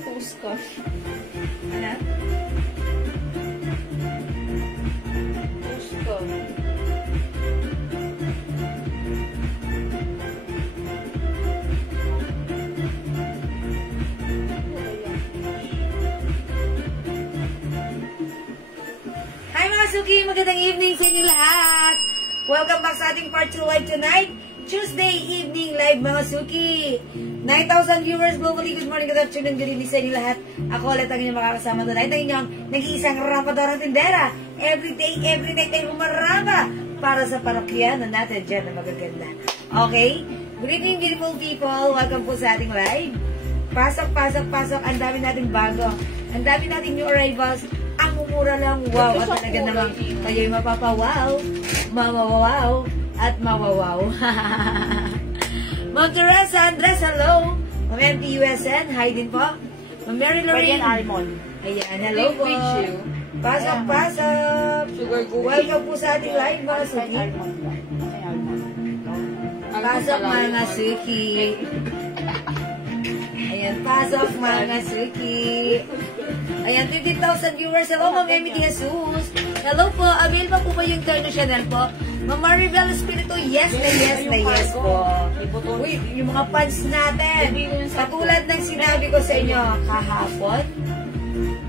post ka. Ano? Post ka. Hi mga Suki! Magandang evening sa inyo lahat! Welcome back sa ating part 2 live tonight. Tuesday evening live mga Suki. 9,000 viewers globally. Good morning, good afternoon, good evening sa inyo lahat. Ako ulit ang inyong makakasama tonight. Ang inyong nag-iisang rapadora tindera. Every day, every night ay umarama para sa parokyanan natin dyan na magaganda. Okay? Good evening, beautiful people. Welcome po sa ating live. Pasok, pasok, pasok. Ang dami nating bago. Ang dami nating new arrivals. Ang mumura lang. Wow. At talaga namang kayo'y mapapawaw, mamawawaw, at mawawaw. Ma'am Teresa Andres, hello. Ma'am MPUSN, hi din po. Ma'am Mary Lorraine. Ayan, hello po. Pasok, pasok. Welcome po sa ating live, mga Suki. Pasok, mga Suki. Ayan, pasok, mga Suki. Ayan, 50,000 viewers. Hello, Ma'am Emily Jesus. Hello po. Avail pa po ba yung international po? Ma'am Maribel Espiritu, yes na yes na yes po. Uy, yung mga fans natin. Katulad ng sinabi ko sa inyo kahapon,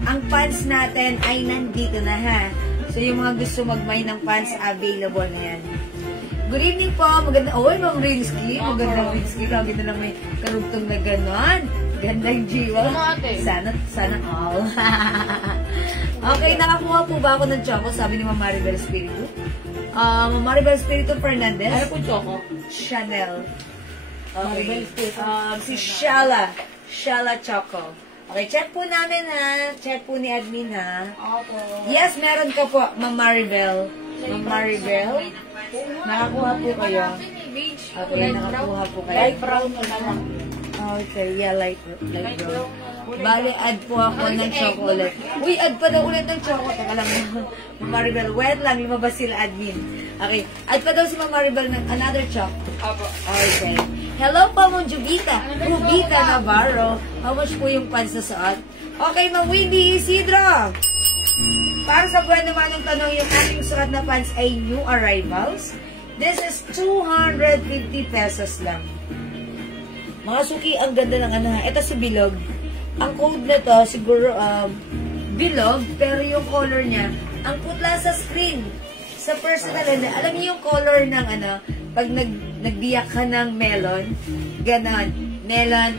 ang fans natin ay nandito na ha. So, yung mga gusto mag-buy ng fans, available na yan. Good evening po. Maganda. Oy, Ma'am Rinsky. Magandang Rinsky. Lagi na lang may karugtong na ganon. Gandang jiwa. Sana all. Okay, nakakuha po ba ako ng choco? Sabi ni Ma'am Maribel Espiritu. Ma'am Maribel Espiritu Fernandez. Ano po choco? Chanel. Okay. Si Shala. Shala Choco. Okay, check po namin ha. Check po ni admin ha. Opo. Yes, meron ka po, Ma'am Maribel. Ma'am Maribel. Nakakuha po kayo. Okay, nakakuha po kayo. Light brown na lang. Okay, yeah, light brown. Bale, add po ako ng chocolate. Uy, add pa daw ulit ng chocolate. Teka lang, Ma'am Maribel. Wait lang, lumabas sila admin. Okay, add pa daw si Ma'am Maribel ng another chocolate. Opo. Okay. Hello po, Ma'am Jubita. Jubita Navarro. How much po yung pants na suot? Okay, Ma'am Wendy Isidro. Para sa buwan naman ng tanong, yung ating suot na pants ay new arrivals. This is 250 pesos lang. Mga Suki, ang ganda ng ano ha. Ito si Bilog. Ang code na to, siguro, Bilog, pero yung color niya, ang putla sa screen. Sa personal, alam niyo yung color ng ano, pag nagbiyak ka ng melon, ganon. Melon,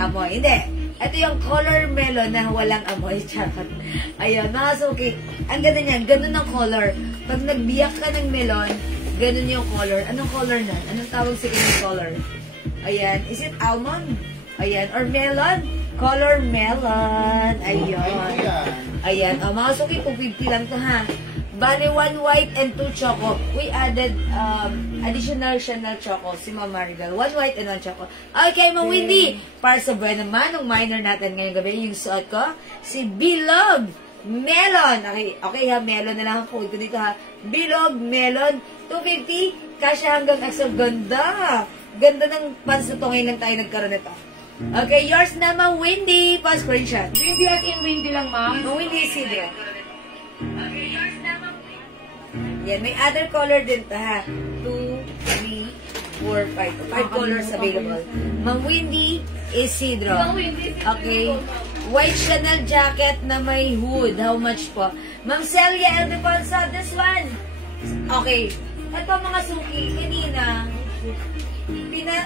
amoy. Hindi. Ito yung color melon na walang amoy. Charot. Ayun, mga Suki. Ang ganda niyan. Ganon ang color. Pag nagbiyak ka ng melon, ganon yung color. Anong color na? Anong tawag sa kanyang color? Ayan. Is it almond? Ayan. Or melon? Color melon. Ayun. Ayan. O, mga Suki, 250 lang to ha. Bale, 1 white and 2 choco. We added additional Chanel choco. Si Ma'am Maribel. 1 white and 1 choco. Okay, Ma'am Wendy. Para sa buwan naman, ng minor natin ngayong gabi, yung suot ko, si Bilog Melon. Okay ha, melon na lang ang code ko dito ha. Bilog Melon. 250. Kasya hanggang extra. Ganda. Ganda ng pants na to. Ngayon lang tayo nagkaroon nito. Okay, yours na, Ma'am Wendy. Pa-screenshot. Windy as in windy lang, ma'am. Ma'am Wendy, sige. Okay, yours na, Ma'am. Yan, may other color din ta ha. 2, 3, 4, 5. 5 colors available. Ma'am Wendy Isidro. Okay. White Chanel jacket na may hood. How much po? Ma'am Celia Eldefonso, this one. Okay. Ito mga Suki, kanina,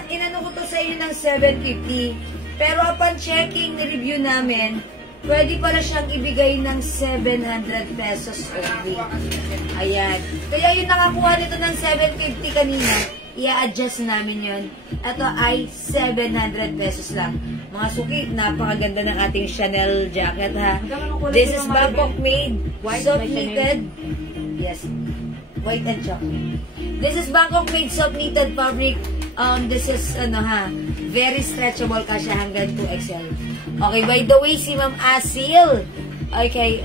inano ko to sa inyo ng 750. Pero upon checking, ni-review namin, pwede pala siyang ibigay ng 700 pesos only. Ayan. Kaya yung nakakuha nito ng 750 kanina, i-adjust namin yun. Ito ay 700 pesos lang. Mga Suki, napakaganda ng ating Chanel jacket ha. This is Bangkok made, soft knitted. Yes. White and chocolate. This is Bangkok made soft knitted fabric. This is, very stretchable kasi hanggang 2XL. Okay, by the way, si Ma'am Asil. Okay.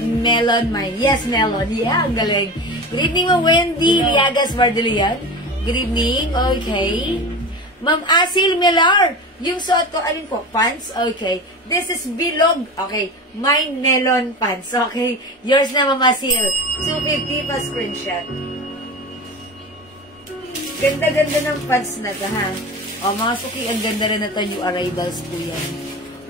Melon, yes, melon. Yeah, ang galing. Good evening, Ma'am Wendy Liagas Bardelian. Good evening. Okay. Ma'am Asil Millar. Yung suot ko, alin po? Pants? Okay. This is bilog. Okay. Mine melon pants. Okay. Yours na, Mama Sil. 250 pa screenshot. Ganda-ganda ng pants na to, ha? O, mga suki, ang ganda rin na to. New arrivals po yan.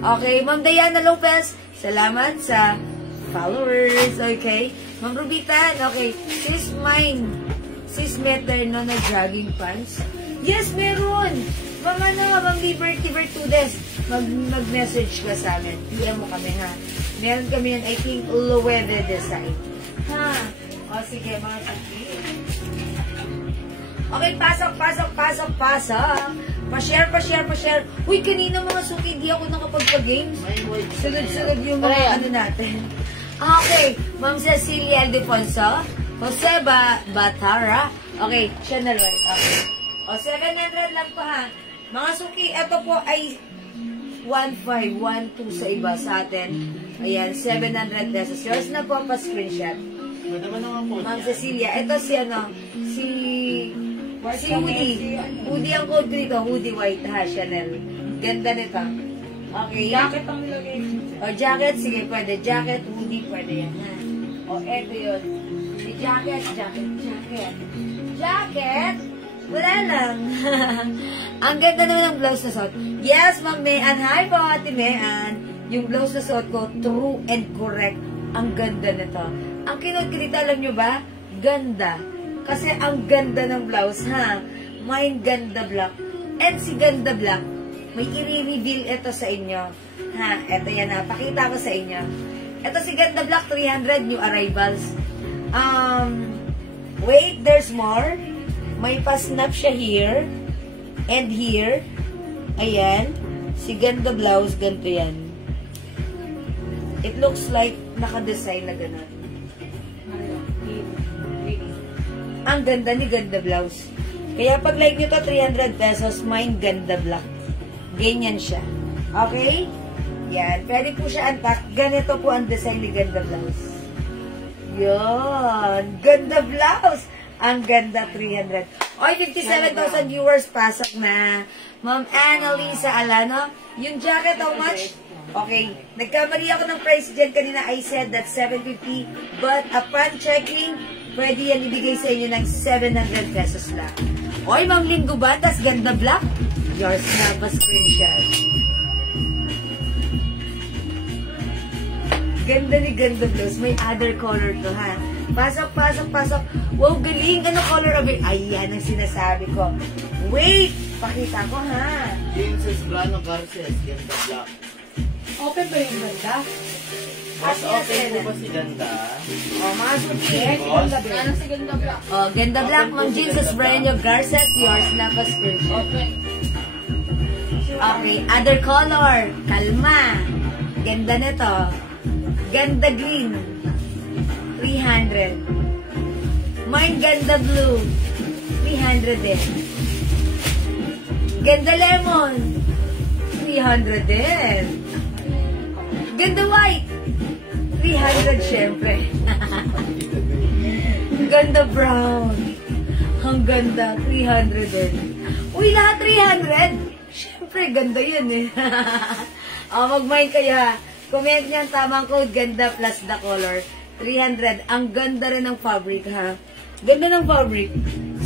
Okay. Ma'am Diana Lopez, salamat sa followers. Okay. Ma'am Rubitan, okay. Sis mine. Sis meter no na jogging pants. Yes, meron. Ma'am Liberty Bertudes, mag-message ka sa amin. PM mo kami, ha? Meron kami yan, I think, Loewe design. Ha? O, sige, mga suki. Okay, pasok. Pa-share. Uy, kanina mga suki, di ako nakapagpa-games. Sunod-sunod yung mga ano natin. Okay, Ma'am Cecilia Aldefonso, Jose Batara. Okay, Chanel White. Okay. O, 700 lang po, ha? Mga suki, ito po ay 1,512 sa iba sa atin. Ayan, 700 pesos. Yours na po pa-screenshot. Ma'am Cecilia, ito si Woody. Woody ang code ko dito. Woody White, ha, Chanel. Ganda nito. Okay. Jacket ang nilagay. O, jacket, sige, pwede. Jacket, Woody, pwede yan, ha. O, eto yun. Si jacket. Jacket, wala lang. Ang ganda naman ng blouse na suot. Yes, Ma'am Mayan. Hi po, Ate Mayan. Yung blouse na suot ko, true and correct. Ang ganda nito. Ang kinod ko dito, alam nyo ba? Ganda. Kasi ang ganda ng blouse, ha? Mine Ganda Black. And si Ganda Black, may i-reveal ito sa inyo. Ha? Ito yan, ha? Pakita ko sa inyo. Ito si Ganda Black, 300 new arrivals. Wait, there's more. May pa-snap siya here. And here. Ayan. Si Ganda blouse, ganito yan. It looks like naka-design na gano'n. Ang ganda ni Ganda blouse. Kaya pag like nyo to, 300 pesos, mine Ganda Black. Ganyan siya. Okay? Yan. Pwede po siya unpack. Ganito po ang design ni Ganda blouse. Yan. Ganda blouse. Ang ganda, 300. Oy, 57,000 viewers. Pasok na. Ma'am Annalisa Alano. Yung jacket, how much? Okay. Nagkamali ako ng price dyan kanina. I said that 750. But upon checking, pwede yan ibigay sa inyo ng 700 pesos lang. Oy, Ma'am Linggo Batas. Ganda black. Yours na pa screenshot. Ganda ni Ganda blouse. May other color to, ha? Pasok. Wow, galing. Ano color of it? Ayan ang sinasabi ko. Wait! Pakita ko, ha? Princess Brano Garces, Ganda Black. Open ba yung ganda? Mas open po ba si Ganda? Oh, mga suki. Ano si Ganda Black? Oh, Ganda Black, Ma'am Jesus Breno Garces. Yours na pa screenshot. Open. Okay, other color. Kalma. Ganda nito. Ganda green. 300. Mine Ganda blue. 300 din. Ganda lemon. 300 din. Ganda white. 300 syempre. Ganda brown. Ang ganda. 300 din. Uy, lahat 300. Syempre, ganda yun eh. Mag-mine kayo ha. Comment niyan, tamang code, ganda plus the color. 300. Ang ganda rin ng fabric, ha? Ganda ng fabric.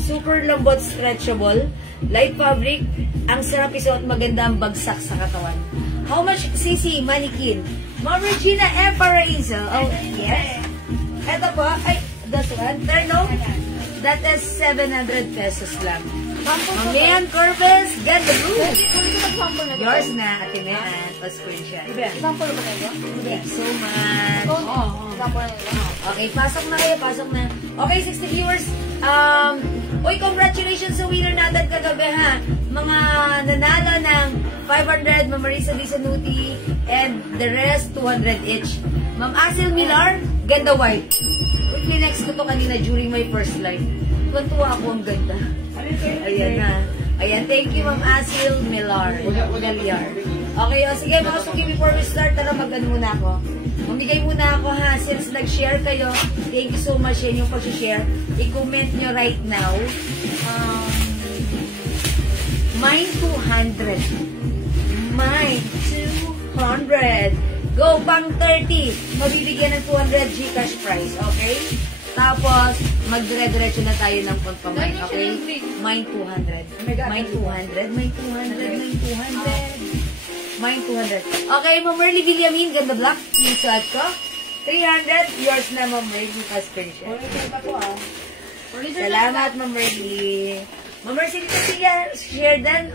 Super lambot, stretchable. Light fabric. Ang sarap isuot, maganda ang bagsak sa katawan. How much, CC, mannequin? Ma'am Regina F. Paraiso. Oh, yes. Ito po, ay, that's one. Terno? That is 700 pesos lang. Mamian Corpus, ganda blue. Yours na, Ate Mean. Pa-screenshot. Example ba tayo? Thank you so much. Example na ito. Okay, pasok na kayo, pasok na. Okay, 60 viewers. Uy, congratulations sa winner natin kagabi, ha. Mga nanalo ng 500, Ma'am Marisa Disanuti, and the rest, 200 each. Ma'am Asil Milar, ganda white. Uy, clinex ko to kanina during my first live. Tuwan-tuwa ako, ang ganda. Ayan na. Ayan, thank you, Ma'am Asil Milar. Okay, o sige, mga suki, before we start, tara mag-ano muna ako. Mamigay muna ako, ha. Since nag-share kayo, thank you so much yan yung pag-share. I-comment nyo right now. Mine 200. Mine, 200. Go, pang 30. Mabibigyan ng 200 Gcash prize, okay? Tapos, magdire-diretso na tayo ng pagpamine, okay? Mine 200. Mine 200. Mine 200. Mine 200. Mine 200. Okay, Ma'am Merly Villamin, ganda black. Yung suot ko. 300. Yours na, Ma'am Merly. Pa-screenshot. Salamat, Ma'am Merly. Ma'am Merly, dito siya share dan.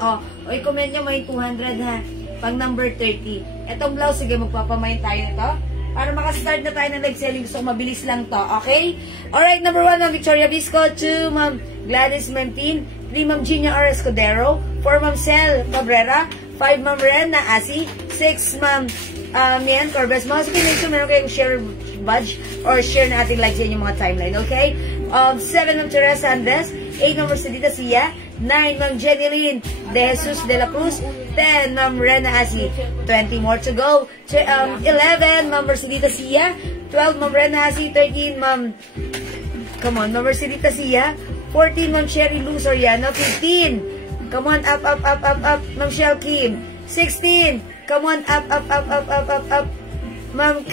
I-comment nyo, may 200 ha. Pang number 30. Etong blouse, sige, magpapamine tayo nito. Para makastart na tayo ng live selling. So, mabilis lang to. Okay? Alright, number 1, Ma'am Victoria Visco. 2, Ma'am Gladys Mentin. 3, Ma'am Gina R. Escudero. 4, Ma'am Cel Cabrera. 5, Ma'am Ren na Asi. 6, Ma'am Mian Corbes. Mga sabihin, meron kayong share badge or share na ating live sa inyong mga timeline. Okay? 7, Ma'am Teresa Andres. 8, Ma'am Mercedita Sia. 9, Ma'am Jenny Lynn De Jesus de la Cruz. 10, Ma'am Rena Asi. 20 more to go. 11, Ma'am Mercedita Sia. 12, Ma'am Rena Asi. 13, Ma'am Ma'am Mercedita Sia. 14, Ma'am Sherry Lou Soriano. 15, come on, up, Ma'am Shell Kim. 16, come on, up, Ma'am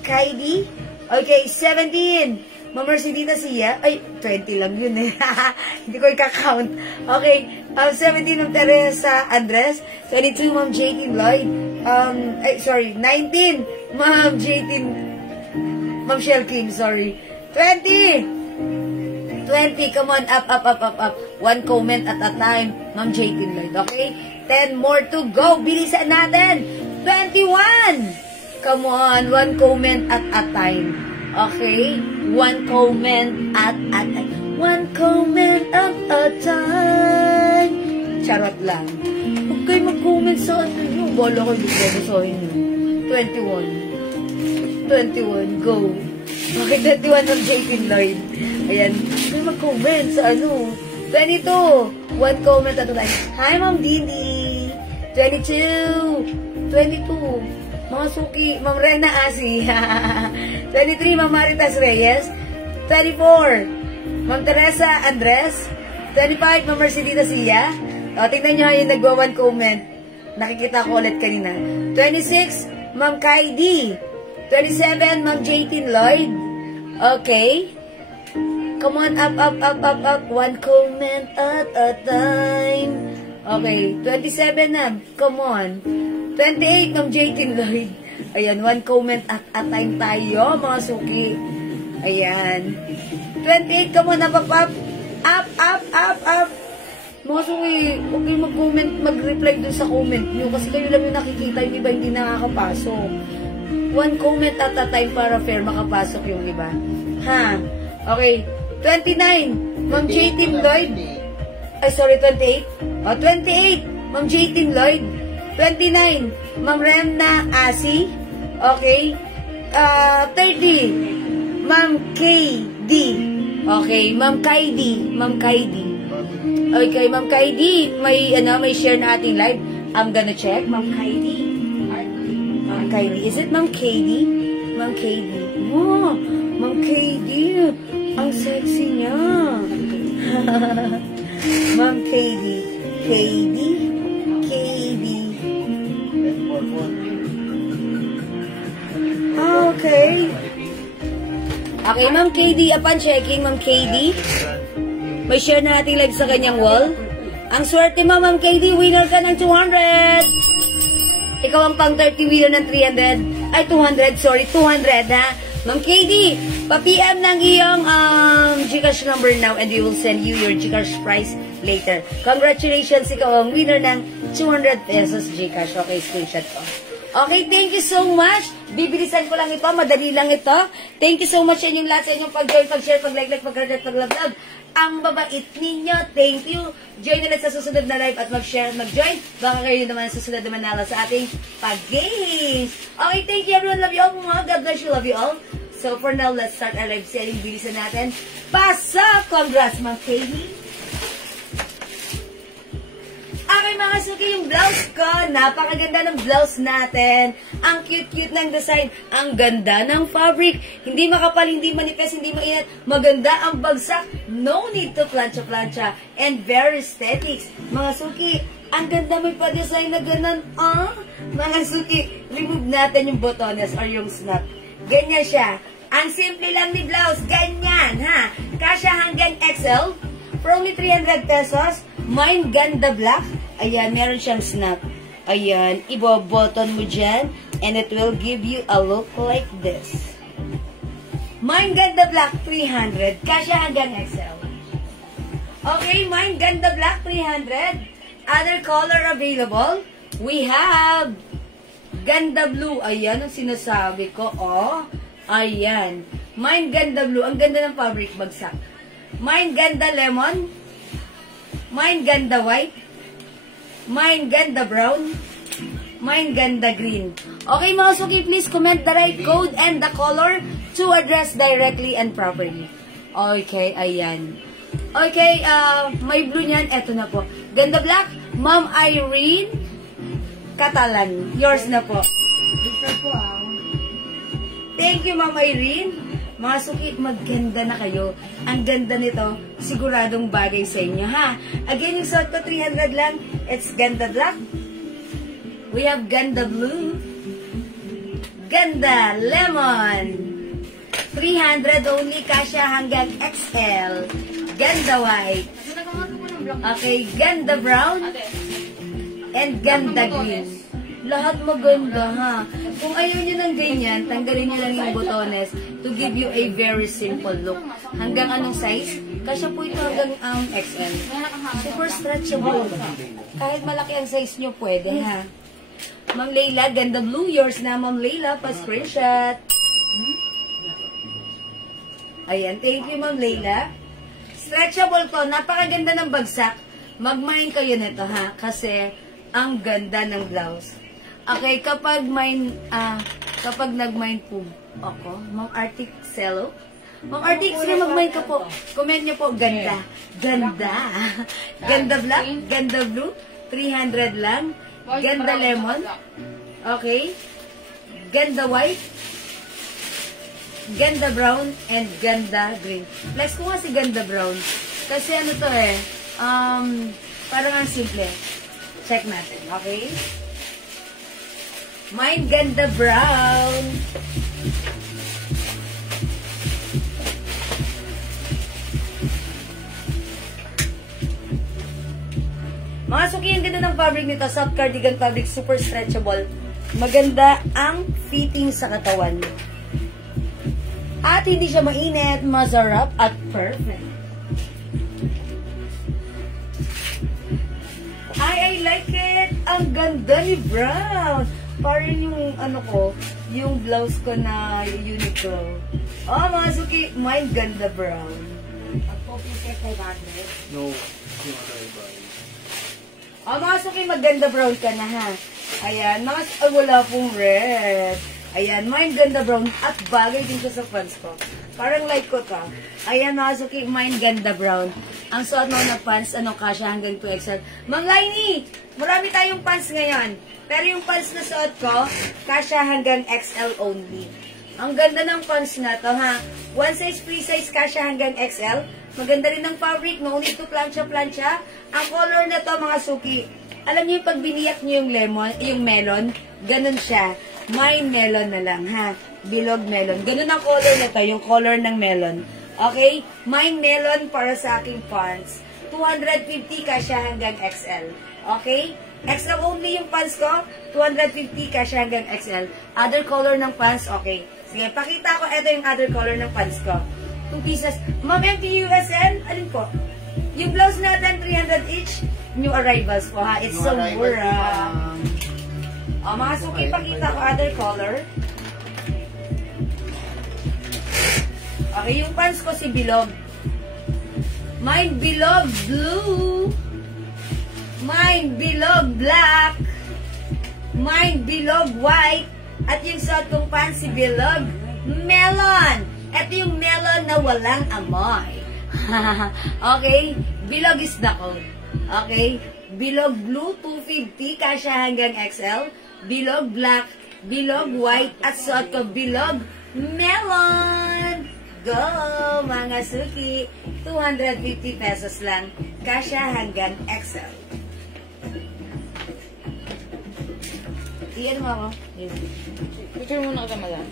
Kaidi. Okay, 17, Ma'am Mercedita Sia. Ay, 20 lang yun eh. Hindi ko i-count. Okay, 17, Ma'am Teresa Andres. 22, Ma'am JT Lloyd. 19, Ma'am JT, Ma'am Shell Kim, sorry. 20, come on, up. One comment at a time, Ma'am JT Lloyd, okay? 10 more to go. Bilisan natin. 21, come on, one comment at a time. Okay? One comment at a time. One comment at a time. Charot lang. Huwag kayo mag-comment sa ano nyo. Bala ko yung babasahin nyo. 21, go. Okay, 21 ng JP Lloyd. Ayan. Huwag kayo mag-comment sa ano. 22, one comment at a time. Hi, Ma'am Dini. 22, Mga suki, Ma'am Rena Asi. 23, Ma'am Maritas Reyes. 24, Ma'am Teresa Andres. 25, Ma'am Mercedita Sia. Tingnan nyo yung nagwa-one comment. Nakikita ko ulit kanina. 26, Ma'am Kaidi. 27, Ma'am JT Lloyd. Okay. Come on, up. One comment at a time. Okay. 27 na. Come on. 28, Ma'am JT Lloyd. Ayan, one comment at a time tayo, mga suki. Ayan. 28, come on, up. Mga suki, huwag kayo mag-comment, mag-reply dun sa comment nyo kasi kayo lang yung nakikita, yung iba hindi nakakapasok. One comment at a time para fair makapasok yung iba. Ha? Okay. 29, Ma'am JT Lloyd. Ay, sorry, 28. 28, Ma'am JT Lloyd. 29, Ma'am Rena Asi. Okay. 30, Ma'am KD. Okay, Ma'am Kaidi. Okay, Ma'am Kaidi, may share na ating live. I'm gonna check, Ma'am Kaidi. Is it Ma'am Kaidi? Ma'am Kaidi. Oh, Ma'am Kaidi. Ang sexy niya. Ma'am Kaidi. Okay. Okay, Ma'am KD. Upon checking, Ma'am KD. May share na natin live sa kanyang wall. Ang swerte mo, Ma'am KD. Winner ka ng 200. Ikaw ang pang 30 winner ng 300. Ay, 200. Sorry, 200 ha. Ma'am KD, pa-PM ng iyong Gcash number now and we will send you your Gcash prize later. Congratulations, ikaw ang winner ng 200 pesos Gcash. Okay, screenshot ko. Okay, thank you so much. Bibilisan ko lang ito, madali lang ito. Thank you so much sa inyong lahat sa inyong pag-join, pag-share, pag-like, pag-comment, pag-love. Ang babait ninyo. Thank you. Join na sa susunod na live at mag-share at mag-join. Baka kayo naman sa susunod na manalo sa ating pag-games. Okay, thank you everyone. Love you all. God bless you. Love you all. So for now, let's start our live selling. Bilisan natin. Pasok! Congrats, Ma'am Katie. Okay mga suki, yung blouse ko, napakaganda ng blouse natin. Ang cute-cute ng design, ang ganda ng fabric. Hindi makapal, hindi manipis, hindi mainit. Maganda ang bagsak. No need to plancha-plancha. And very aesthetics. Mga suki, Ang ganda, may pa-design na ganun. Mga suki, remove natin yung botones or yung snap. Ganyan siya. Ang simple lang ni blouse. Ganyan, ha? Kasya hanggang XL. For only 300 pesos. Mine ganda black. Ayan, meron siyang snap. Ayan, ibo-button mo dyan. And it will give you a look like this. Mine ganda black, 300. Kasya hanggang XL. Okay, mine ganda black, 300. Other color available. We have ganda blue. Ayan ang sinasabi ko. Ayan. Mine ganda blue. Ang ganda ng fabric, bagsak. Mine ganda lemon. Mine ganda white. Mine ganda brown. Mine ganda green. Okay mga suki, please comment the right code and the color to address directly and properly. Okay, ayan. Okay, may blue niyan. Eto na po. Ganda black, Ma'am Irene Catalan. Yours na po. Thank you, Ma'am Irene. Mga suki, magganda na kayo. Ang ganda nito, siguradong bagay sa inyo, ha? Again, yung suot ko, 300 lang. It's ganda black. We have ganda blue. Ganda lemon. 300 only, kasya hanggang XL. Ganda white. Okay, ganda brown. And ganda green. Lahat maganda, ha? Kung ayaw nyo ng ganyan, tanggalin nyo lang yung botones to give you a very simple look. Hanggang anong size? Kasya po ito hanggang XL. Super stretchable. Kahit malaki ang size nyo, pwede, ha? Ma'am Layla, ganda blue. Yours na, Ma'am Layla. Pa-screenshot. Ayan, thank you, Ma'am Layla. Stretchable to. Napakaganda ng bagsak. Mag-mine kayo nito, ha? Kasi ang ganda ng blouse. Okay, kapag nag-mine po ako, Ma'am Arctic Cello. Ma'am Arctic, sino mag-mine ka po? Comment niyo po, ganda. Ganda. Ganda black, ganda blue, 300 lang. Ganda lemon. Okay. Ganda white. Ganda brown and ganda green. Flex ko nga si ganda brown. Kasi ano to parang ang simple. Check natin, okay? Mine ganda brown. Mga suki, ang ganda ng fabric nito. Soft cardigan fabric, super stretchable. Maganda ang fitting sa katawan. At hindi siya mainit, masarap at perfect. I like it. Ang ganda ni brown. Parang yung yung blouse ko na Uniqlo. Mga suki, mine ganda brown. No. Mga suki, maganda brown ka na, ha? Ayan, wala pong red. Ayan, mine ganda brown at bagay din ko sa pants ko. Parang like ko to. Ayan, mga suki, mine ganda brown. Ang suot mo na pants, kasya hanggang 2XL. Mang Lainey, marami tayong pants ngayon. Pero yung pants na suot ko, kasya hanggang XL only. Ang ganda ng pants na to, ha? One size, free size, kasya hanggang XL. Maganda rin ng fabric, no need to plancha-plancha. Ang color na to, mga suki, alam niyo pag biniyak niyo yung melon, ganun siya. Mine melon na lang, ha? Bilog melon. Ganun ang color na to, yung color ng melon. Okay? Mine melon para sa aking pants. 250 kasya hanggang XL. Okay? XL only yung pants ko. 250 kasya hanggang XL. Other color ng pants, okay. Sige, pakita ko. Ito yung other color ng pants ko. 2 pieces. Ma'am, MTUSN, alin po? Yung blouse natin, 300 each. New arrivals po, ha? It's so mura. Mga suki, pakita ko other color. Okay, yung pants ko si Bilog. Mine Bilog blue. Mine Bilog black. Mine Bilog white. At yung suot kong pants si Bilog melon. Ito yung melon na walang amoy. Okay? Bilog is the code. Okay? Bilog blue, 250, kasya hanggang XL. Bilog black, bilog white, at suot ko bilog melon. Go, mga suki. 250 pesos lang. Kasya hanggang XL. Iyan mo ako. Picture muna ka malan.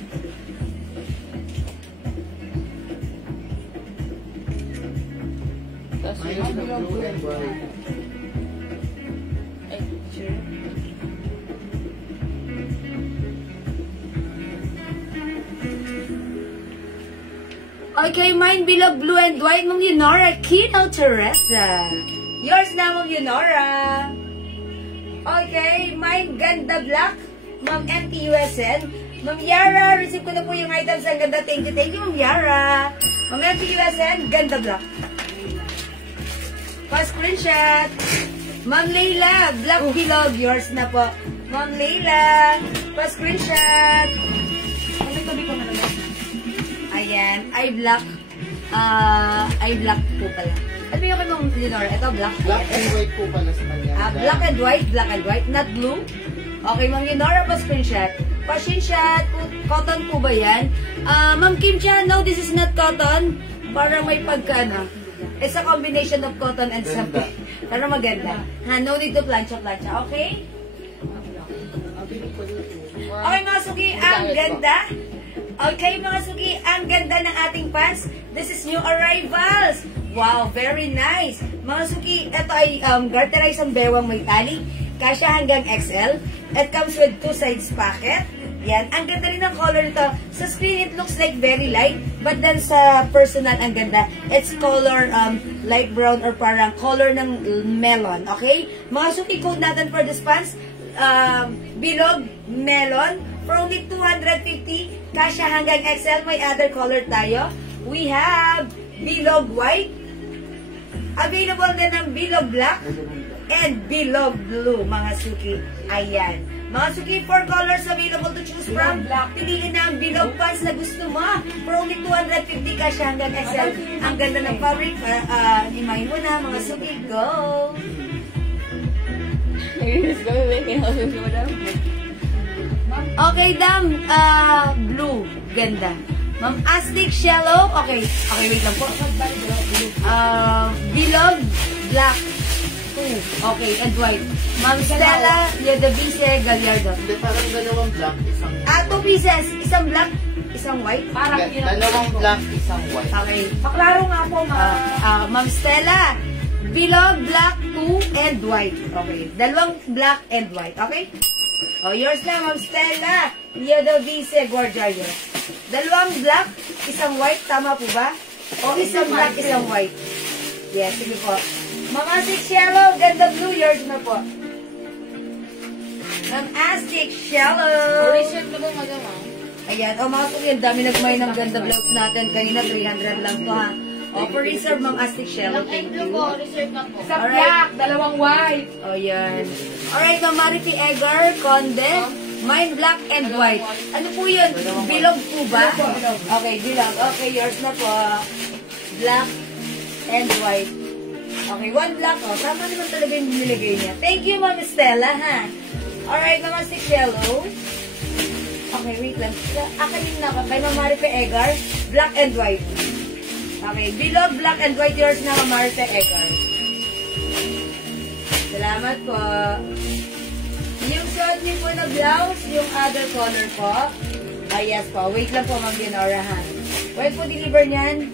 Tapos Mine yung is the blue and white. ay, sure. Okay, mine bilog blue and white, Ma'am Leonora Kino Teresa. Yours na, Ma'am Leonora. Okay, mine ganda black, Ma'am MTUSN. Ma'am Yara, receive ko na po yung items. Ang ganda, thank you, Ma'am Yara. Ma'am MTUSN, ganda black. Pa-screenshot. Ma'am Leila, black bilog, yours na po. Ma'am Leila, pa-screenshot. Tabi ko na lang. Ayan, I black po pala. Ano yung kay Ma'am Leonora? Ito, black. Black and white po pala sa kanya. Black and white, not blue. Okay, Ma'am Leonora, pa-screenshot. Pa-screenshot, cotton po ba yan? Ma'am Kim Chan, no, this is not cotton. Parang may pagka, it's a combination of cotton and something. Pero maganda. Ha, no need to plancha-plancha, okay? Okay, mga suki, ang ganda. Okay, mga suki, ang ganda ng ating pants. This is new arrivals. Wow, very nice. Mga suki, ito ay garterized ang bewang may tali. Kasya hanggang XL. It comes with 2 sides pocket. Yan. Ang ganda rin ng color nito. Sa screen, it looks like very light. But then sa personal, ang ganda. It's color light brown or parang color ng melon. Okay? Mga suki, code natin for this pants. Bilog melon. For only 250. Kasya hanggang XL. May other color tayo. We have bilog white. Available din ng bilog black. And bilog blue, mga suki. Ayan. Mga suki, 4 colors available to choose from. Piliin na ang bilog pants na gusto mo. For only 250 kasya hanggang XL. Ang ganda ng fabric. Imahin mo na, mga suki. Go! Okay, Dam. Blue. Ganda. Ma'am Aztec Shallow. Okay. Okay, wait lang po. Bilog. Black. 2. Okay, and white. Ma'am Stella Ledavice Gallardo. Hindi, parang dalawang black, isang... 2 pieces. Isang black, isang white. Parang Hindi, dalawang black, isang white. Okay. Paklaro nga po, ma. Ma'am Stella. Bilog, black, 2, and white. Okay. Dalawang black and white. Okay? Oh, yours na, Ma'am Stella. Ledavice Guardiayo. Dalawang black, isang white. Tama po ba? O isang black, isang white. Yes, sige po. Ma'am Aztec Shallow, ganda blue, yours na po. Ma'am Aztec Shallow. Reset na ba, madam, ha? Ayan, mga suki, ang dami nagmay ng ganda blouse natin. Kanina, 300 lang to, ha. For reserve, Ma'am Aztec Shallow, thank you. Reserve na po. Isang black, dalawang white. O, yan. Alright, Ma'am Marity Egger, Conde. Mine black and white. Ano po yun? Bilog po ba? Okay, bilog. Okay, yours na po. Black and white. Okay, 1 black. O, tama naman talaga yung nilagay niya. Thank you, Ma'am Estela, ha? Alright, Ma'am Aztec Shallow. Okay, wait lang. Akanin na ako. Kay Ma'am Marity Egger, black and white. Okay, bilog, black and white, yours na, Ma'am Marity Egger. Salamat po. Yung suot niyo po na blouse, yung other color po. Yes po. Wait lang po, Ma'am Leonora, ha? When po deliver niyan?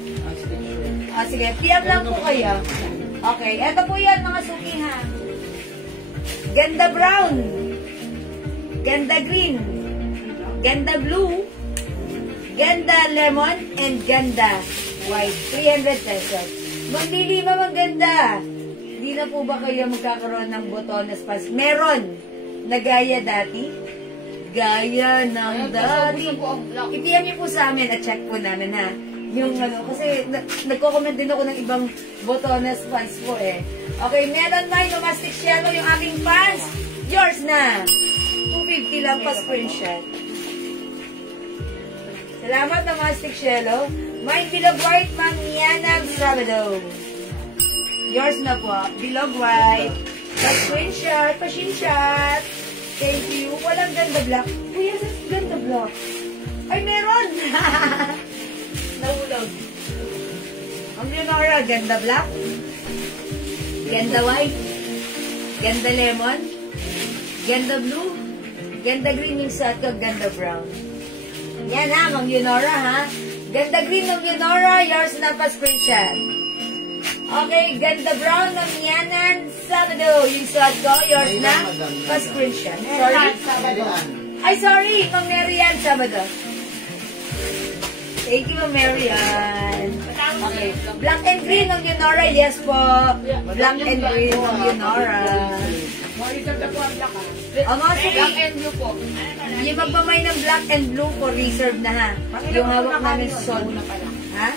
Sige. PM lang po kayo. Okay. Eto po yan, mga suki, ha? Ganda brown. Ganda green. Ganda blue. Ganda lemon. And ganda white. 300 pesos. Mamili, Ma'am, ang ganda. Hindi na po ba kayo magkakaroon ng botones pas? Meron. Na gaya dati. Gaya ng dati. I-PM niyo po sa amin at check po namin, ha. Yung ano, kasi nagko-comment din ako ng ibang botones pants po eh. Okay, meron mine, Ma'am Aztec Shallow, yung aking pants. Yours na. 250 lang pa screenshot. Salamat, Ma'am Aztec Shallow. Mine bilog white, Ma'am Yana Sabado. Yours na po. Bilog white. Pa-screenshot. Pa-screenshot. Thank you. Walang ganda black. Kuya, ganda black. Ay, meron! Nahulog. Ang Leonora, ganda black. Ganda white. Ganda lemon. Ganda blue. Ganda green yung suot ko, ganda brown. Yan ha, Ma'am Leonora ha. Ganda green, Ma'am Leonora, yours na pa-screenshot. Okay, ganda brown ng Yanan Sabado. Yung suot ko, yours na pa-screenshot. Sorry? Ay, sorry, Ma'am Marian Sabado. Thank you, Ma'am Marian. Okay, black and green ng Leonora, yes po. Black and green ng Leonora. Mga sige. Black and blue po. Yung magpamay ng black and blue for reserve na ha. Yung hawak namin sa sol. Ha?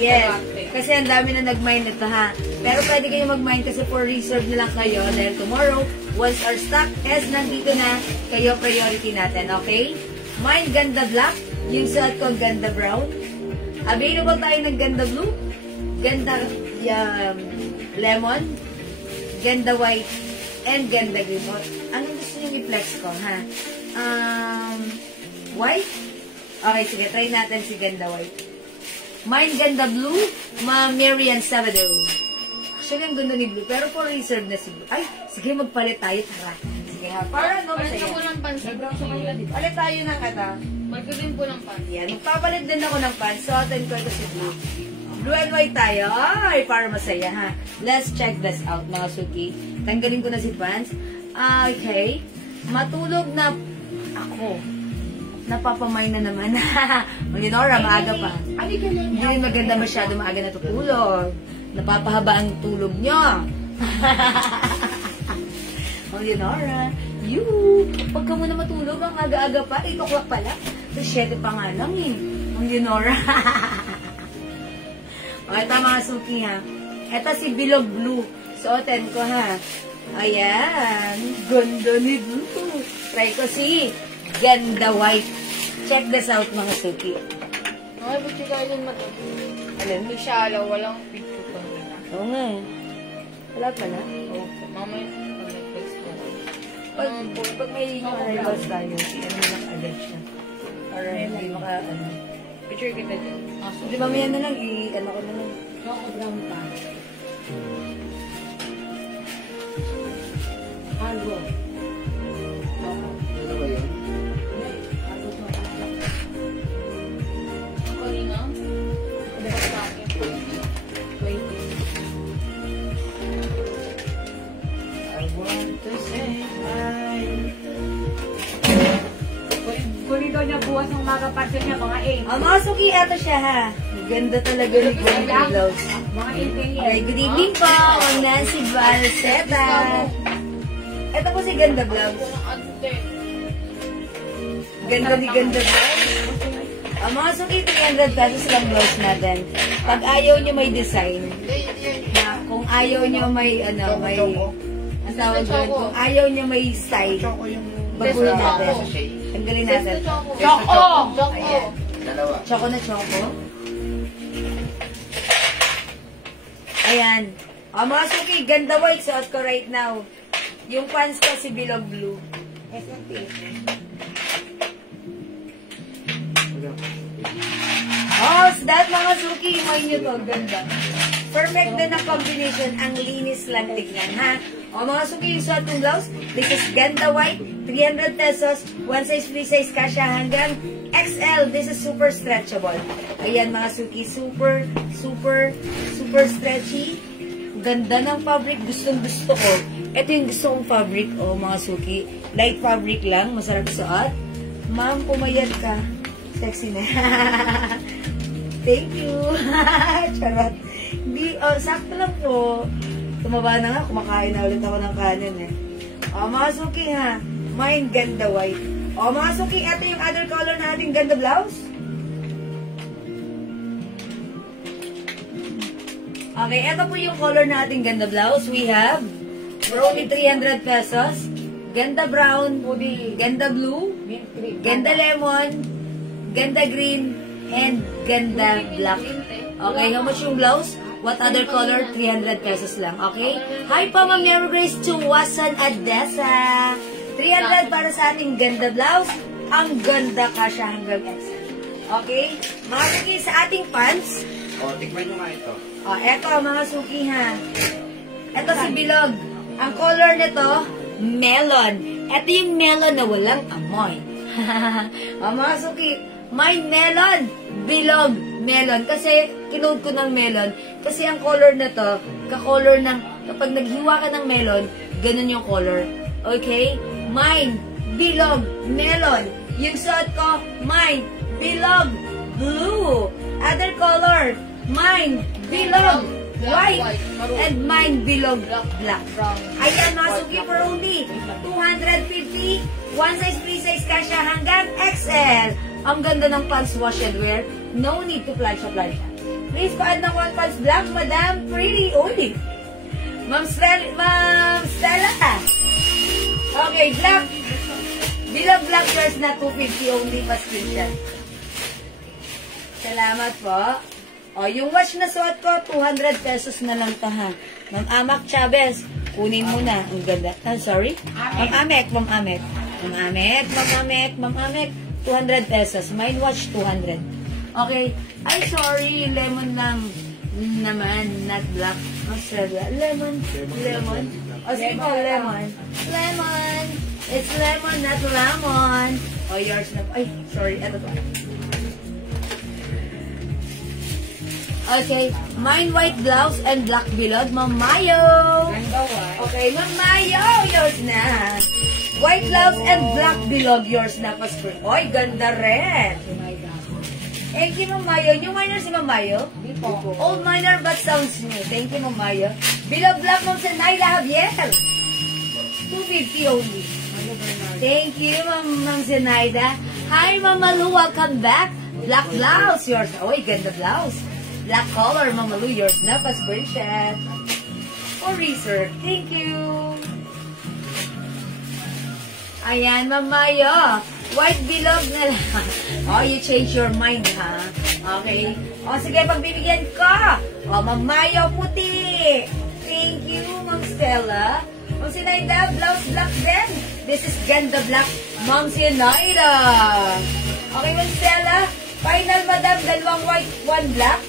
Yes. Kasi ang dami na nag-mine nito ha. Pero pwede kayo mag-mine kasi for reserve na lang kayo. Dahil tomorrow, once our stock is nandito na, kayo priority natin. Okay? Mine ganda black. Yung suot ko ganda brown. Available tayo ng ganda blue. Ganda lemon. Ganda white. And ganda green. Anong gusto nyo i-flex ko, ha? White? Okay, sige. Try natin si ganda white. Mine ganda blue. Marian Sabado. Actually, ang ganda ni blue. Pero for reserve na si blue. Ay, sige, magpalit tayo. Tara. Sige ha. Para ano Palit masaya? ako ng pansin. Palit tayo ng kata. Magkabin po ng pansin. Yan. Magpapalit din ako ng pants. So, atin ko ito si blue. Blue and white tayo. Ay, para masaya ha. Let's check this out, mga suki. Tanggalin ko na si pants. Okay. Matulog na ako. Napapamay na naman. Leonora, maaga pa. Hindi rin maganda masyado maaga natutulog. Napapahaba ang tulog nyo. Leonora, you. Pag ka muna matulog, ang aga-aga pa. 8 o'clock pala. So, 7 pa nga lang eh. Leonora. O, ito mga suki ha. Ito si Bilog Blue. Suotin ko ha. Ayan. Ganda ni Blue. Try ko si Ganda White. Check this out mga suki. Ay, ba't yung kaya yung mata? Alam mo? Hindi siya alaw, walang picture ko. Oo nga eh. Wala pala. Oo, mamaya pag-next ko. Pag may arrivals tayo, ano naka-alert siya. Para hindi maka, ano. Picture kita dyan. Hindi mamaya na lang, ano ko na lang. Brown pa. Algo. Ano ba yun? Ako rin ah. I want to say hi. Kuli daw niya buwas ng mga parcel niya, mga 8. Mga suki, eto siya ha. Ganda talaga ni Ganda Gloves. Mga 8 Okay, good evening po, Ma'am Nancy Balseta. Ito po si Ganda Gloves. Ganda ni Ganda Gloves. Mga suki, 300 pesos lang gloves natin. Pag ayaw nyo may design, na kung ayaw nyo may, ano, may, ang tawag doon, kung ayaw nyo may style, Choco yung... baguhin natin. Sachet. Tanggalin natin. Choco! Ayan. Dalawa. Choco na choco. Ayan. O, mga suki, ganda white suot ko right now. Yung pants ko si Bilog Blue. Oh, so that mga suki, may nyo to. Ganda. Perfect din ang combination. Ang linis lang tignan, ha? O, mga suki, yung suot ng blouse. This is ganda white. 300 pesos. One size, free size, kasha hanggang XL. This is super stretchable. Ayan, mga suki. Super, super, super stretchy. Ganda ng fabric. Gustong gusto ko. Ito yung gusto kong fabric, oh, mga suki. Light fabric lang. Masarap suot. Ma'am, pumayat ka. Sexy na. Thank you. Charot. Hindi, sakto lang po. Tumaba na nga. Kumakain na ulit ako ng kanin eh. O, mga suki ha. Mine ganda white. O, mga suki, ito yung other color natin ganda blouse. Okay, ito po yung color natin ganda blouse. We have for only 300 pesos. Ganda brown, ganda blue, ganda lemon, ganda green, and ganda black. Okay, how much yung blouse? What other color? 300 pesos lang. Okay? Hi pa, Ma'am Mary Grace Chuwasan Adesa. 300 para sa ating ganda blouse. Ang ganda kasha hanggang XL. Okay? Mga suki, sa ating pants. O, tikman nyo nga ito. Eto, mga suki ha. Eto si Bilog. Ang color nito, melon. Ito yung melon na walang amoy. Mga suki, my melon, bilog melon. Kasi, kinood ko ng melon. Kasi ang color na to, ka-color ng, kapag naghiwa ka ng melon, ganun yung color. Okay? Mine, bilog melon. Yung suot ko, mine, bilog blue. Other color, mine, bilog white. And mine, bilog black. Ayan, mga suki, for only 250. One size, free size ka siya hanggang XL. Ang ganda ng pants wash and wear. No need to plancha. Please pa-add ng one pants black, Madam Pretty. Uy! Ma'am Stella. Okay, black. Bilog black yours na 250 only pa-screenshot. Salamat po. O, yung watch na suot ko, 200 pesos na lang to ha. Ma'am Amak Chavez, kunin mo na. Ang ganda. Sorry? Ma'am Amek. 200 pesos. Mine watch, 200. Okay. Ay, sorry. Lemon lang naman, not black. Australia. Lemon. O, sige po, lemon. Lemon. It's lemon, not lemon. O, yours na. Ay, sorry. Ito to. Okay. Mine white blouse and black bilog. Ma'am Mayo. Okay, Ma'am Mayo. Yours na. White blouse and black bilog. Yours na. Pastor. Oy, ganda rin. Thank you, Ma'am Mayo. New minor si Ma'am Mayo? Old minor but sounds new. Thank you, Ma'am Mayo. Bilog black Ma'am Zenaida Javier. 250 only. Thank you, Ma'am Zenaida. Hi, Ma'am Malu. Welcome back. Black blouse. Yours. Oy, ganda blouse. Black color, Ma'am Malu. Yours na. Pasbirchat. For research. Thank you. Ayan, Ma'am Mayo. White bilog na lang. Oh, you change your mind, ha? Okay. O, sige, pagbibigyan ko. O, Ma'am Mayo, puti. Thank you, Ma'am Stella. Ma'am Sinaida, blouse black din. This is ganda black, Ma'am Sinaida. Okay, Ma'am Stella. Final, Madam, dalawang white, one black.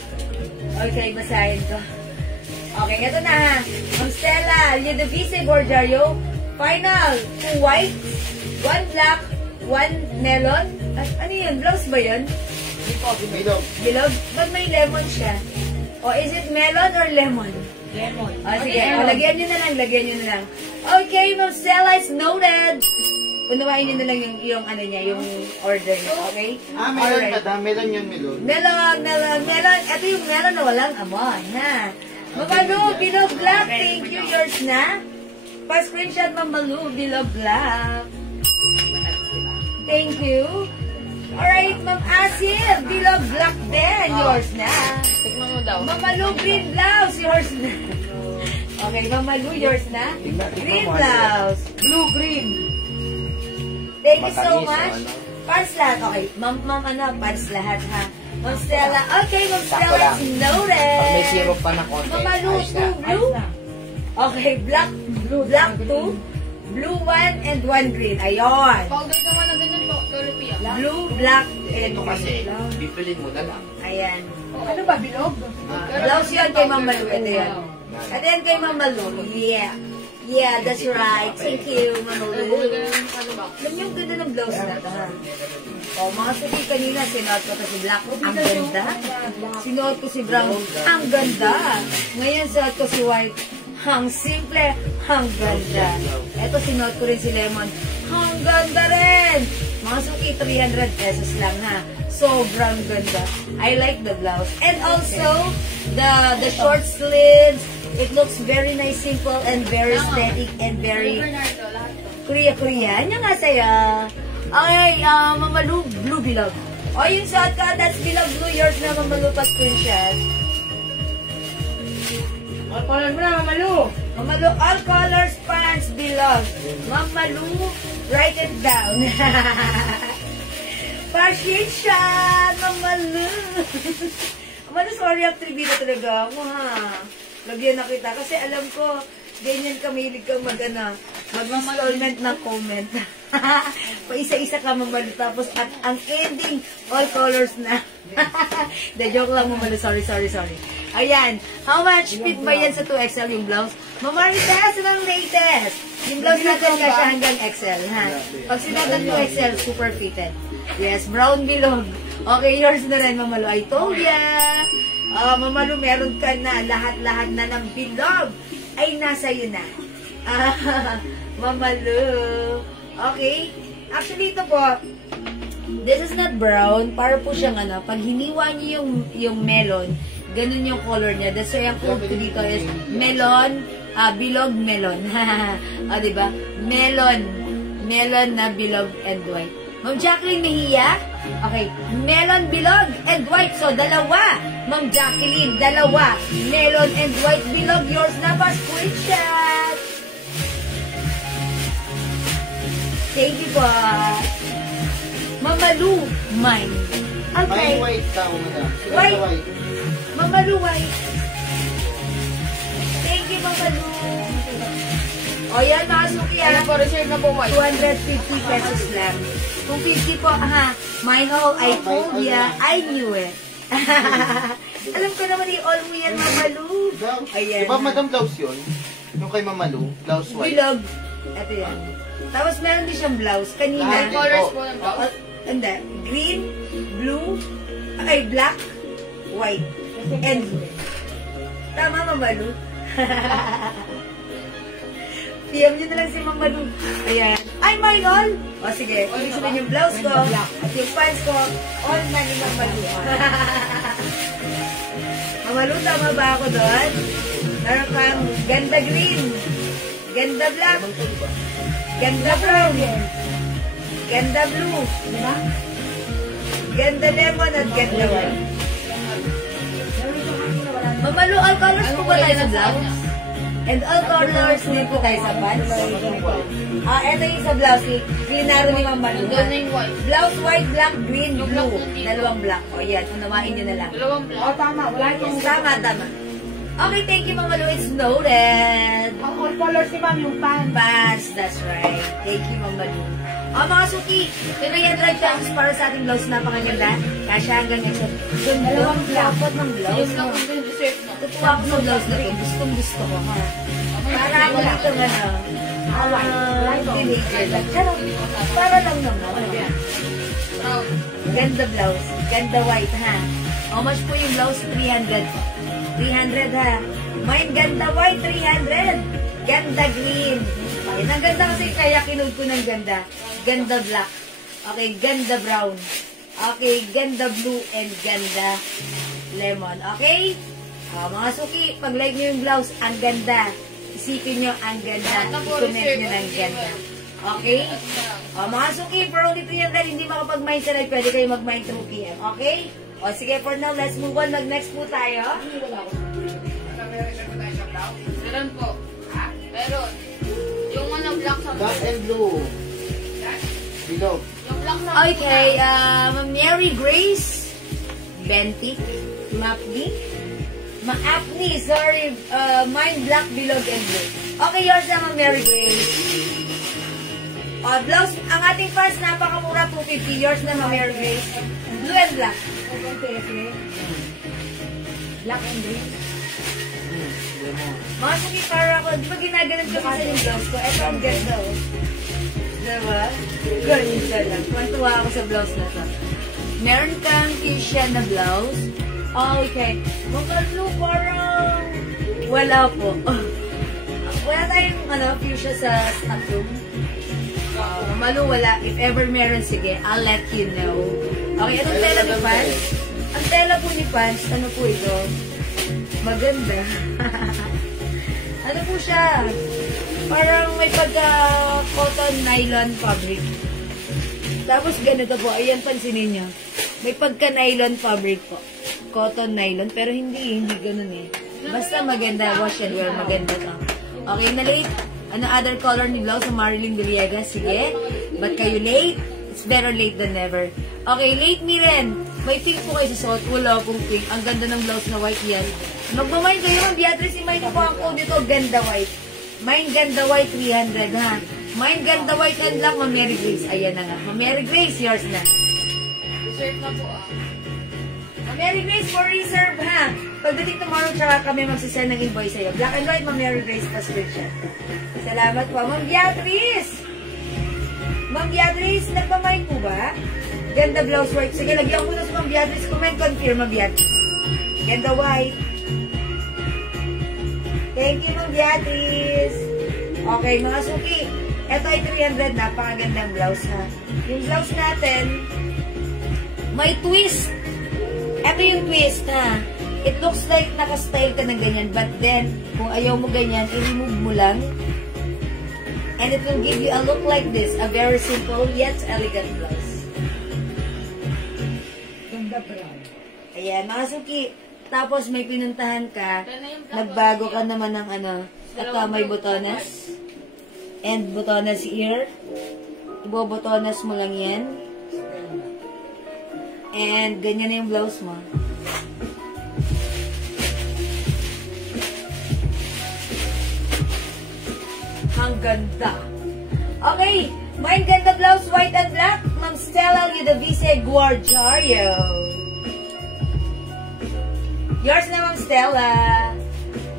Okay, basahin ko. Okay, ito na, ha? Ma'am Stella, Ludovice Bordario. Final, 2 white, 1 black, 1 melon. Ano yun? Blouse ba yun? Bilog. Ba't may lemon siya? O, is it melon or lemon? Lemon. O, sige. O, lagyan nyo na lang. Okay, Ma'am Stella is noted. Unawain nyo na lang yung ano niya, yung order niya, okay? Melon madam. Melon yun, melon. Melon. Ito yung melon na walang amoy, ha? Mamalu, bilog black. Thank you, yours na. Pa-screenshot, Mamalu, bilog black. Thank you. Alright, Ma'am Asir, bilog black din. Yours na. Tikman mo daw. Mamalu, green blouse. Yours na. Okay, Mamalu, yours na. Green blouse. Blue, green. Thank you so much. Pants lahat. Okay, Ma'am, pants lahat, ha. Ma'am Stella. Okay, Ma'am Stella, it's noted. Pag may syrup pa na konti. Mamalu, ayos na. 2 blue. Okay, black 2. Blue 1 and 1 green. Ayun. Powder naman na ganyan po. Dolopia. Blue, black, and Ito kasi, green. pipilin mo na lang. Ayan. Ano ba, bilog? Blouse yan kay Ma'am Malu. Ito yan. At yan kay Ma'am Malu. Yeah. Yeah, that's right. Thank you, Ma'am Malu. Ano ba? Alam niyo, ang ganda ng blouse na ito, ha? O, mga suki kanina, sinuot ko si black. Ang ganda. Sinuot ko si brown. Ang ganda. Ngayon, sinuot ko si white. Ang simple, ang ganda. Ito, sinuot ko rin si lemon. Ang ganda rin. Mga suki, 300 pesos lang, ha? Sobrang ganda. I like the blouse. And also, the short sleeves. It looks very nice, simple, and very aesthetic, and very Korea. Yan nga saya. Ay, Mamalu, blue bilog. O, yung suot ka, that's bilog blue. Yours na, Mamalu, pa-screenshot. All color mo na, Mamalu. Mamalu, all colors, pants, bilog. Mamalu, write it down. Pa-screenshot, Mamalu. Mamalu, sorry, activity talaga ako, ha. Lagyan na kita. Kasi alam ko, ganyan kamilig kang mag-installment na comment. Pa-isa-isa ka, Mamalu. Tapos, at ang ending, all colors na. The joke lang, Mamalu. Sorry. Ayan. How much fit ba yan sa 2XL yung blouse? Mamarites, ang latest. Yung blouse natin kasi hanggang XL, ha? Pag sinabi ko XL, super fitted. Yes, brown bilog. Okay, yours na rin, Mamalu. I told ya. Mamalu, meron ka na. Lahat-lahat na ng bilog ay nasa iyo na. Mamalu. Okay. Actually, ito po, this is not brown. Para po siyang pag hiniwa niyo yung melon, ganun yung color niya. That's why ang code ko dito is melon, bilog melon. O, diba? Melon. Melon na bilog and white. Ma'am Jacqueline Mejia? Okay. Melon, bilog, and white. So, dalawa. Ma'am Jacqueline, dalawa. Melon and white bilog. Yours na ba? Screenshot. Thank you po. Mamalu, mine. Okay. May white ka muna. White. White. Mamalu, white. Thank you, Mamalu. O yan, mga suki, Ano po, reserve na po white. 250 pesos lang. Kung 50 po, mine all, I told ya, I knew it. Alam ko naman i-all mo yan, Mamalu. Ayan. Diba Madam Blouse yun? Yung kay Mamalu, blouse white. Bilog. Ito yan. Tapos meron din siyang blouse. Kanina. Lahat Colors po ng blouse. Hindi. Green, blue, black, white, and blue. Tama, Mamalu? PM nyo na lang si Mamalu. Ayan. Ay, mine all! O, sige. Ibig sabihin yung blouse ko at yung pants ko, all na ni Mamalu. Mamalu, tama ba ako doon? Meron kang ganda green, ganda black, ganda brown, ganda blue, diba? Ganda lemon at ganda white. Mamalu, all colors po ba tayo sa blouse? And all colors din po tayo sa pants? Ito yung sa blouse. Klinaro ni Mamalu. Blouse, white, black, green, blue. Dalawang black. O yan, unawain nyo na lang. Dalawang black. Tama. Wala yung Tama. Okay, thank you, Mamalu. It's noted. all colors ni ma'am yung pan. Pants, that's right. Thank you, Mamalu. Mga suki, 300 pesos para sa ating blouse. Napakaganda. Kasya hanggang exo. Dalawang black ng blouse. Yung lang kung reserve na. Tutuwa ako sa blouse na ito. Gustong-gusto ko, ha? Para ako dito teenager lang. Charot. Para lang naman. Brown. Ganda blouse. Ganda white, ha? How much po yung blouse? 300. 300, ha? Mine ganda white, 300. Ganda green. Okay, ang ganda kasi kaya kinood ko ng ganda. Ganda black. Okay, ganda brown. Okay, ganda blue and ganda lemon. Okay? Mga suki, pag-like nyo yung blouse, ang ganda. Isipin nyo, ang ganda. I-comment nyo ng ganda. Okay? Mga suki, pero dito nyo dahil hindi makapag-mind sa live, pwede kayo mag-mind through PM. Okay? O sige, for now, let's move on. Mag-next po tayo. Meron po. Meron. Yung black sa Black and blue. Bilog. Yung black na Okay, Mary Grace Bentic Mapni Maapni, sorry, mine black, bilog, and blue. Okay, yours naman, Mary Grace. Blouse, ang ating pants, napakamura, 250. Yours naman, Mary Grace. Blue and black. Black and green. Mga suki, para ako, di ba ginagalan ko kasi yung blouse ko? Ito ang ganda, oh. Diba? Ganyan ka lang. Tuwa ako sa blouse na to. Meron kang t-shirt na blouse. Okay. Blue, parang wala po. Wala tayong fuchsia sa stock room. Malu, wala. If ever meron, sige, I'll let you know. Okay, anong tela ni Pans? Ang tela po ni Pans, ano po ito? Maganda. Ano po siya? Parang may pagka-cotton nylon fabric. Tapos ganito po, ayan, pansinin nyo. May pagka-nylon fabric po. Cotton nylon, pero hindi ganun eh. Basta maganda, wash and wear, maganda to. Okay, na late. Ano other color ni blouse sa Marilyn Villegas? Sige. Ba't kayo late? It's better late than never. Okay, late me rin. May pink po kayo sa suot. Wala pong pink. Ang ganda ng blouse na white yan. Magmamind kayo, Beatrice, i-mind po ang code dito, ganda white. Mine ganda white, 300 ha. Mine ganda white and black, Ma'am Mary Grace. Ayan na nga. Ma'am Mary Grace, yours na. reserve na po Mary Grace for reserve, ha? Pagdating tomorrow, tsaka kami magsisend ng invoice sa'yo. Black and white, Ma'am Mary Grace, pa screenshot. Salamat po. Ma'am Beatrice! Ma'am Beatrice, nagmamay po ba? Ganda blouse white. Sige, lagyan ko na sa Ma'am Beatrice. Comment, confirm, Ma'am Beatrice. Ganda white. Thank you, Ma'am Beatrice. Okay, mga suki. Ito ay 300. Napakagandang blouse, ha? Yung blouse natin, may twist. Ito yung twist, ha? It looks like naka-style ka ng ganyan. But then, kung ayaw mo ganyan, i-remove mo lang. And it will give you a look like this. A very simple yet elegant blouse. Ganda pala. Ayan, mga suki. Tapos may pinuntahan ka. Nagbago ka naman ng ano. Ito, may botones. And botones ear. Ibobotones mo lang yan. And ganyan na yung blouse mo. Ang ganda. Okay, may ganda blouse, white and black. Ma'am Stella Ludovice Guarjario. Yours na, Ma'am Stella.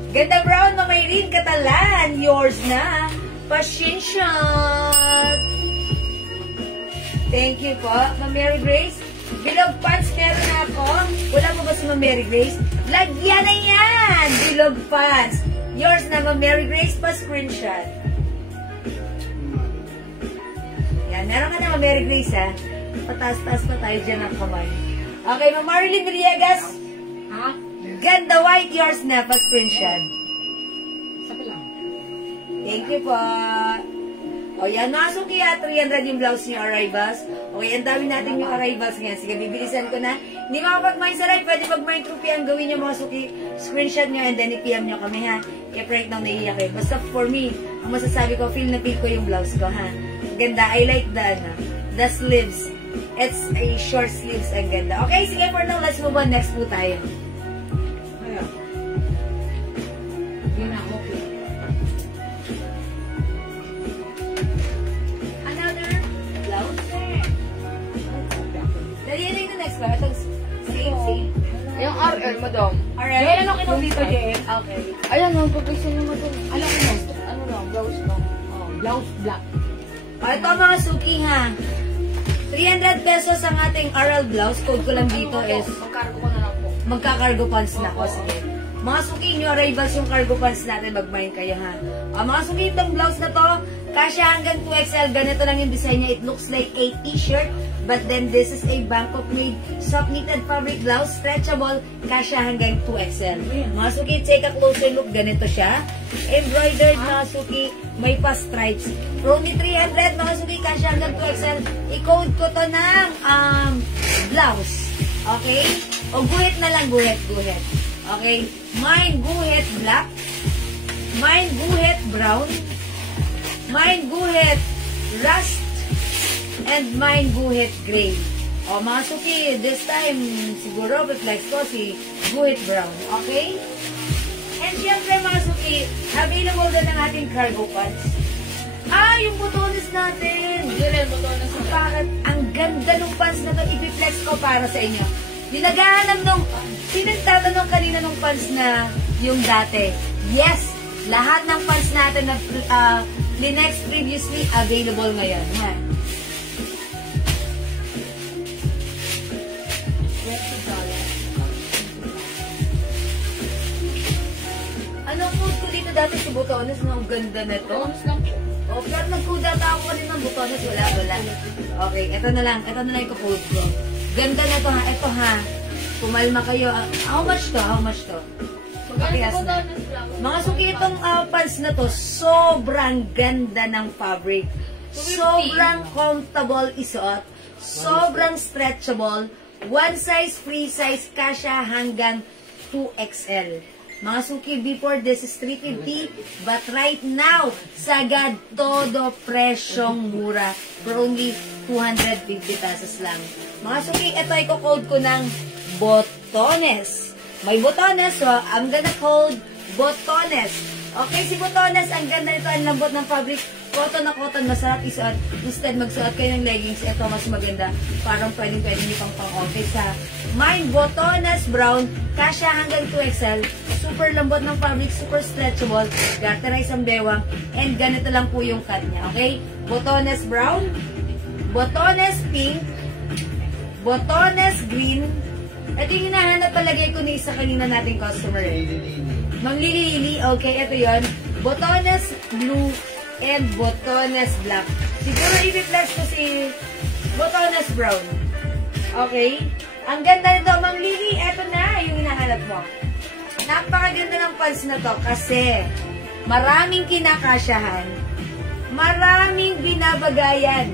Ganda brown, Ma'am Irene Catalan. Yours na. Pasensyon. Thank you po, Ma'am Mary Grace. Bilog pants meron na ako. Wala mo ba si Ma'am Mary Grace? Lagyan na yan! Bilog pants. Yours na, Ma'am Mary Grace, pa screenshot. Yan, meron ka na, Ma'am Mary Grace, ha? Pataas-taas pa tayo dyan ang kamay. Okay, Ma'am Marilyn Villegas. Ha? Ganda white, yours na, pa screenshot. Saka lang. Thank you po. O yan, mga suki, 300 yung blouse niyo, arrivals. Okay, ang dami natin yung arrivals ngayon. Sige, bibilisan ko na. Hindi makapag-mind sa live, pwede mag-mind copy ang gawin niyo, mga suki. Screenshot niyo and then i-PM niyo kami, ha? Kaya right now, naiiyak eh. Basta for me, ang masasabi ko, feel na feel ko yung blouse ko, ha? Ganda, I like the sleeves. It's a short sleeves, ang ganda. Okay, sige, for now, let's move on. Next po tayo. Ayan. Yun na, okay. Another blouse. Dali na yung next ba? Ito, same. Yung RL, madam. Alright. Yan, ano kinuha dito, Jen? Okay. Ayan, ang pagkaksin nyo madam. Alam ko na. Ano lang, blouse lang. Oh, blouse black. O, ito mga suki, ha? 300 pesos ang ating RL blouse. Code ko lang dito is Magkargo ko na lang po. magka-cargo pants na ako. Sige. Mga suki, nyo arrivals yung cargo pants natin. Mag-mind kayo, ha? O, mga suki, itong blouse na to, kasya hanggang 2XL. Ganito lang yung design niya. It looks like a t-shirt. But then, this is a Bangkok made soft knitted fabric blouse. Stretchable. Kasya hanggang 2XL. Mga suki, take a closer look. Ganito siya. Embroidered, mga suki. May pa-stripes. Romy 300, mga suki, kasya hanggang 2XL. I-code ko to ng blouse. Okay? O guhit na lang, guhit. Okay? Mine guhit black. Mine guhit brown. Mine guhit rust. And mine guhit gray. O mga suki, this time, siguro, reflex ko si guhit brown. Okay? And syempre mga suki, available din ang ating cargo pants. Yung butones natin. Diyan, botones na. Bakit? Ang ganda ng pants na to, i-flex ko para sa inyo. Nilagahanap nung, sinagtatanong kanina nung pants na yung dati. Yes, lahat ng pants natin na Linex previously, available ngayon. Ha? Anong code ko dito dati si butones na ang ganda na to? Botones lang po. O, pero nagkudata ako rin ng butones. Wala. Okay, ito na lang yung code ko. Ganda na to, ha. Ito, ha. Pumalma kayo. How much to? Pakiyas na. Mga suki, itong pants na to, sobrang ganda ng fabric. Sobrang comfortable isuot. Sobrang stretchable. One size, free size, kasya hanggang 2XL. Mga suki, before this is 350, but right now, sagad todo presyong mura for only 250 pesos lang. Mga suki, ito ay code ko ng botones. May botones, so I'm gonna code botones. Okay, si botones, ang ganda nito, ang lambot ng fabric. cotton na cotton, masarap isuot. Instead, magsuot kayo ng leggings. Ito, mas maganda. Parang pwede niyo pang-office ha. Mine, botones brown. Kasya hanggang 2XL. Super lambot ng fabric, super stretchable. Garterize ang bewang. And ganito lang po yung cut niya, okay? Botones brown. Botones pink. Botones green. Ito yung hinahanap palagay ko ni isa kanina nating customer. Mang Lili, okay, ito yon. Botones blue and botones black. Siguro i-flash ko si botones brown. Okay? Ang ganda nito, Mang Lili, ito na yung hinahanap mo. Napakaganda ng pants na to kasi maraming kinakasyahan, maraming binabagayan.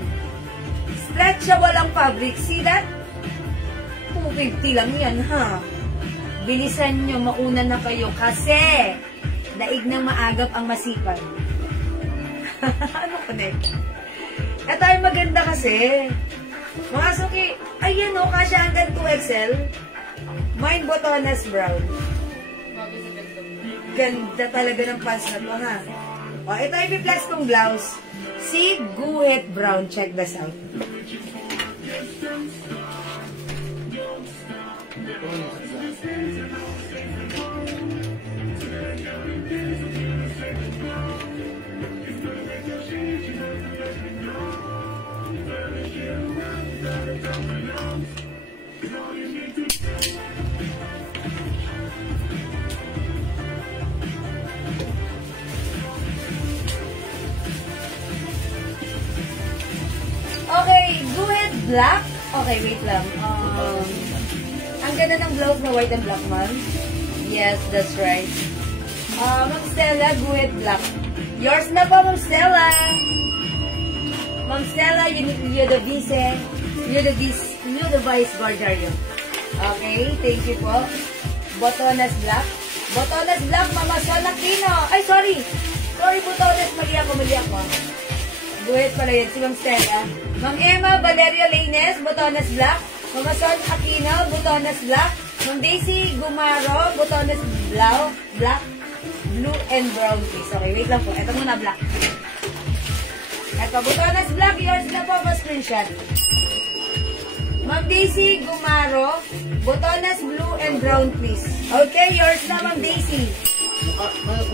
Stretchable ang fabric. See that? 250 lang yan, ha? Bilisan nyo, mauna na kayo kasi daig ng maagap ang masipag. Ano connect? Ito ay maganda kasi. Mga suki, ayan o, kasya hanggang 2XL. Mine botones brown. Ganda talaga ng pants na to, ha? O, ito ay i-plus kong blouse. Si Guhit Brown. Check this out. Okay, Guhit Black. Okay, wait lang. Ang ganda ng blouse na white and black, ma'am. Yes, that's right. Ma'am Stella, Guhit Black. Yours na po, Ma'am Stella. Ma'am Stella, you're the vice. You're the vice guardian. Okay, thank you po. Botones Black. Botones Black, Mama Sol Aquino. Ay, sorry. Sorry, Botones. Mali ako. Guhit pala yun, si Ma'am Stella. Ma'am Emma Valerio Laines, Botones Black. Mama Sol Aquino, Botones Black. Ma'am Daisy Gumaro, Botones Black. Blue and brown, please. Okay, wait lang po. Ito muna, black. Ito, Botones Black. Yours na po, pa-screenshot. Ma'am Daisy Gumaro, Botones blue and brown, please. Okay, yours na, Ma'am Daisy.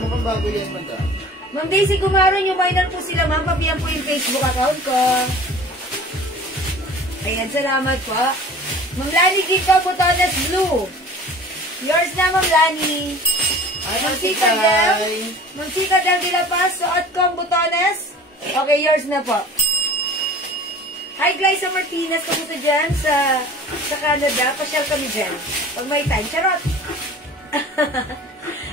Mukhang bago yan, madam. Ma'am Daisy Gumaro, yung minor po sila, ma'am. Pabihan po yung Facebook account ko. Ayan, salamat po. Ma'am Lani Gito, Botones blue. Yours na, Ma'am Lani. Ma'am Sika Del de la Paz, suot ko ang Botones. Okay, yours na po. Hi, Glyza Martinez. Kamusta dyan sa Canada? Pasyal kami dyan. Pag may time. Charot!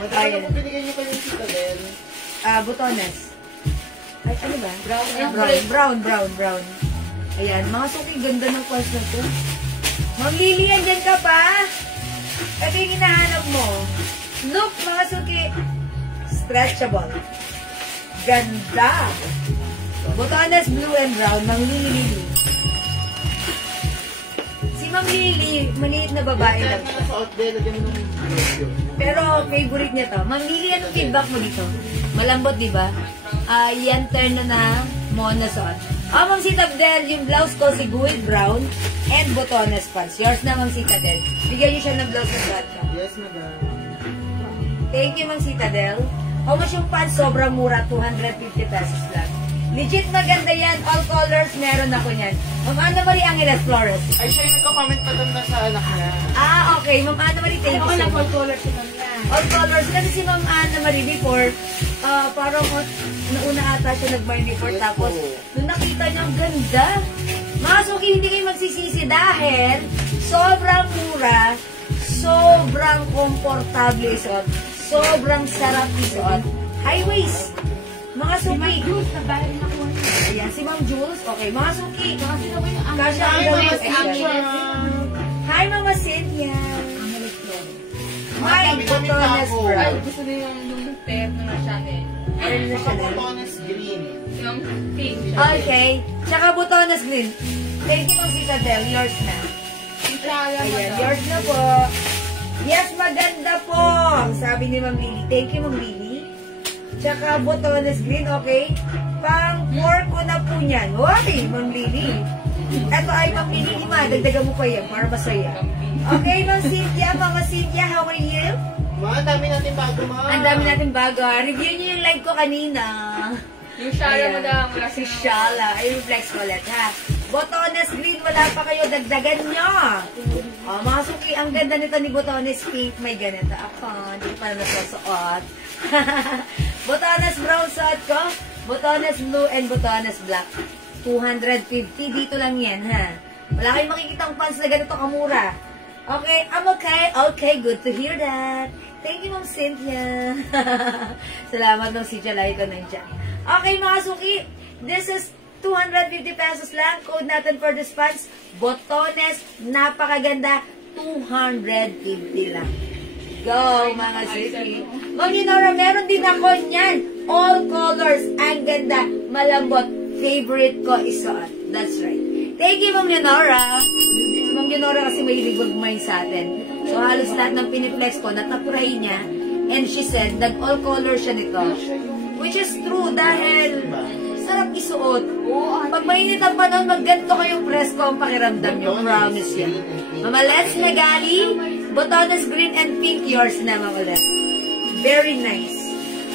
Madami na po binigyan niyo kayo yung Citadel. Botones. Ay, ano ba? Brown. Ayan, mga suki, ganda ng pants na ito. Ma'am Lily, andyan ka pa? Ito yung hinahanap mo. Look, mga suki. Stretchable. Ganda. Botones blue and brown. Ma'am Lily. Si Ma'am Lily, maliit na babae lang siya. Pero favorite niya to. Ma'am Lily, anong feedback mo dito? Malambot, di ba? Yan turn na mo na suot. Ma'am Citadel, yung blouse ko si Guhit Brown and Botones pants. Yours na, Ma'am Citadel. Bigyan niyo siya ng blouse ng suot ko. Yes, madam. Thank you, Ma'am Citadel. How much yung pants? Sobrang mura, 250 pesos lang. Legit maganda yan. All colors, meron ako yan. Ma'am Ana Marie Angeles Flores. Ay, siya yung nagko-comment pa doon na sa anak niya. Okay. Ma'am Ana Marie, thank you so much. All colors naman na. All colors. Kasi si Ma'am Ana Marie before, parang nauna ata siya nag-buy before. Yes, tapos, po. nung nakita niya, ang ganda. Mga suki, hindi kayo magsisisi dahil sobrang mura, sobrang komportable isuot, sobrang sarap isuot. High waist. Mga suki. Juice, nagbayad rin ako. Ayan, si Ma'am Jules. Okay, mga suki. Kasi daw yung ang Kasha ang gawin. Hi, Mama Cynthia. Hi, Botones Brown. Gusto nila yung terno na siya eh. Botones green. Yung pink. Okay. Tsaka Botones green. Thank you, Ma'am Citadel. Yours na. Ayan, yours na po. Yes, maganda po. Sabi ni Ma'am Lily. Thank you, Ma'am Lily. Tsaka Botones green, okay? Pang 4 ko na po niyan. Uy, Ma'am Lily. Ito ay Ma'am Lily, dagdagan mo pa yan para masaya. Okay, Ma'am Cynthia. Mama Cynthia, how are you? Ma, ang dami natin bago, ma. Ang dami natin bago. Review niyo yung live ko kanina. Yung Shala mo daw. Wala Si Shala. Ay, reflex ulit, ha? Botones green, wala pa kayo. Dagdagan nyo. Oh, mga suki, ang ganda nito ni Botones pink. May ganito. Ako, hindi ko pa na nasusuot. Botones brown suot ko. Botones blue and Botones black. 250. Dito lang yan, ha? Wala kayong makikitang pants na ganito kamura. Okay, I'm okay. Okay, good to hear that. Thank you, Ma'am Cynthia. Salamat ng si Jalay ko nandiyan. Okay, mga suki. This is 250 pesos lang. Code natin for this pants. Botones. Napakaganda. 250 lang. Go, mga suki. Ma'am Nora, meron din ako niyan. All colors. Ang ganda. Malambot. Favorite ko isuot. That's right. Thank you, Ma'am Nora. Ma'am Nora kasi mahilig mag-mind sa atin. So, halos lahat ng piniplex ko, natapray niya. And she said, nag-all color siya nito. Which is true dahil sarap isuot. Pag mainit ang panahon, magganto kayong presko ang pakiramdam nyo. Promise yan. Mama Les Nagali, Botones green and pink. Yours na, Mama Les. Very nice.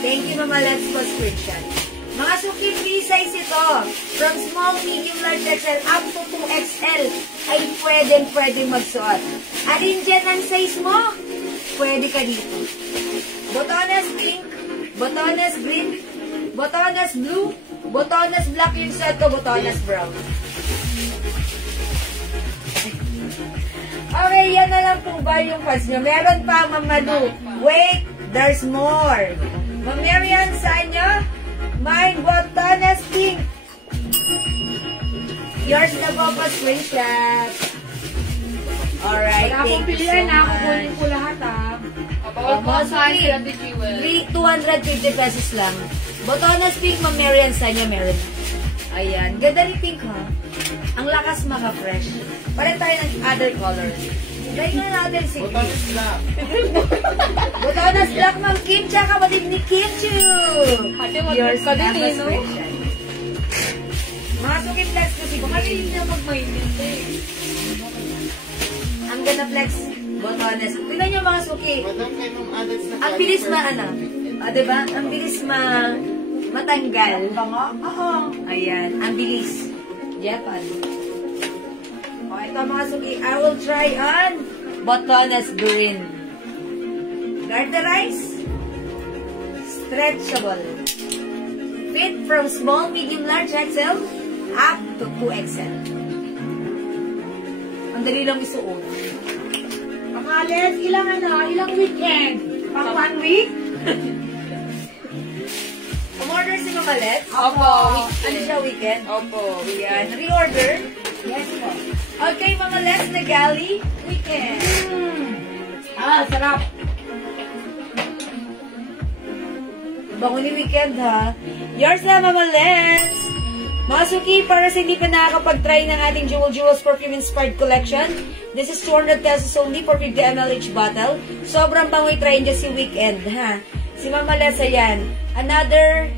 Thank you, Mama Les, for screenshot. Mga suki, free size ito. From small, medium, large XL up to 2XL ay pwedeng magsuot. Alin dyan ang size mo? Pwede ka dito. Botones pink, Botones green, Botones blue, Botones black yung suot ko, Botones brown. Okay, yan na lang po ba yung pants nyo? Meron pa, Ma'am Malu. Wait, there's more. Ma'am Marian, saan nyo? Mine, Botones pink. Yours na po po, screenshot. Alright, Wala akong thank you so pilihan na. Kukunin much. ko lahat, ha? Bawal po sa akin ang jewel. 250 pesos lang. Botones pink, Ma'am Marian, saan nyo meron? Ayan, ganda ni pink, ha? Ang lakas maka-fresh. Pareho tayo ng other colors. Try nga natin si Botones black. Botones black, Ma'am Kim, tsaka kapatid ni Kim Chu. Ate, Yours ka na din, mas no? special. Mga sukit flex ko si Baka hindi na mag-mainit eh. Ang ganda flex, Botones. Tingnan nyo mga suki. Madam, kay Ma'am Adams na Ang bilis diba? Ang bilis matanggal. Oo. Ayan, ang bilis. Japan. O, ito mga suki. I will try on Botones green. Garterize. Stretchable. Fit from small, medium, large XL up to 2XL. Ang dali lang isuot. Pangales, ilang weekend? Pang 1 week? Umorder si Mama Let? Opo. Ano siya, weekend? Opo. Ayan. Reorder? Yes po. Okay, Mama Les Nagali, weekend. Sarap. Bango ni weekend, ha? Yours na, Mama Les. Mga suki, para sa hindi pa nakakapag-try ng ating Jewels Perfume-inspired collection, this is 200 pesos only for 50 ml each bottle. Sobrang bango i-try nyo si weekend, ha? Si Mama Les, ayan. Another,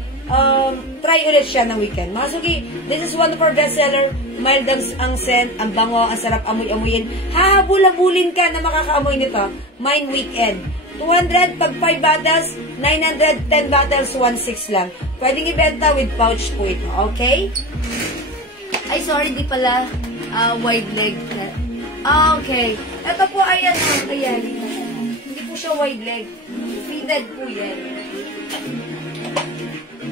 try ulit siya ng weekend. Mga suki, this is one of our bestseller. Mild ang scent, ang bango, ang sarap amoy-amoyin. Hahabul-habulin ka na makakaamoy nito. Mine weekend. 200 pag 5 bottles, 900, 10 bottles, 1.6 lang. Pwedeng ibenta with pouch po ito, okay? Ay, sorry, di pala wide leg. Okay. Ito po, ayan. Hindi po siya wide leg. Fitted po yan.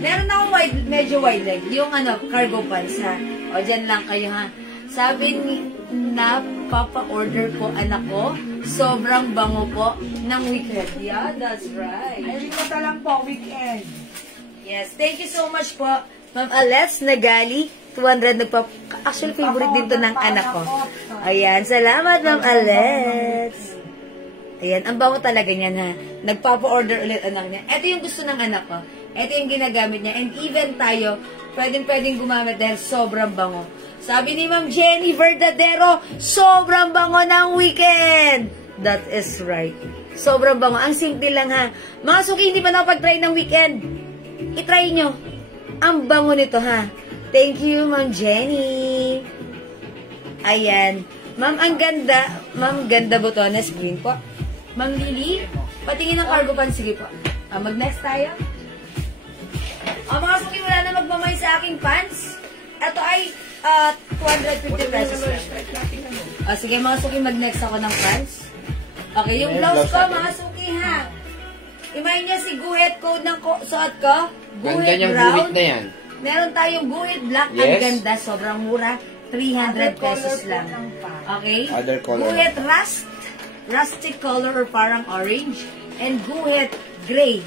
Meron akong medyo wide leg. Yung cargo pants, ha? O, dyan lang kayo, ha? Sabi ni, napapa-order ko anak ko, sobrang bango po ng weekend. Yeah, that's right. Ay, ko lang po, weekend. Yes, thank you so much po, Ma'am Alex Nagali. 200 actually, favorite din to ng anak ko. Ayan, salamat, Ma'am Alex. Ayan, ang bango talaga niyan, ha? Nagpapa-order ulit anak niya. Ito yung gusto ng anak ko. Ito yung ginagamit niya. And even tayo, pwedeng gumamit dahil sobrang bango. Sabi ni Ma'am Jenny Verdadero, sobrang bango ng weekend. That is right. Sobrang bango. Ang simple lang, ha? Mga suki, hindi pa nakapag-try ng weekend. I-try nyo. Ang bango nito, ha? Thank you, Ma'am Jenny. Ayan. Ma'am, ang ganda. Ma'am, ganda botones green po. Ma'am Lily, patingin ng cargo pants. Sige po. Mag-next tayo. Mga suki, wala na magmamay sa aking pants. Ito ay 250 pesos lang. Sige, mga suki, mag-next ako ng pants. Okay, yung blouse ko, mga suki, ha? Imay niya si guhit code ng suot ko. Ganda niyang brown. guhit na yan. Meron tayong guhit black. Yes. Ang ganda, sobrang mura. 300 pesos lang. Okay? Other color. Guhit rustic color or parang orange. And guhit gray.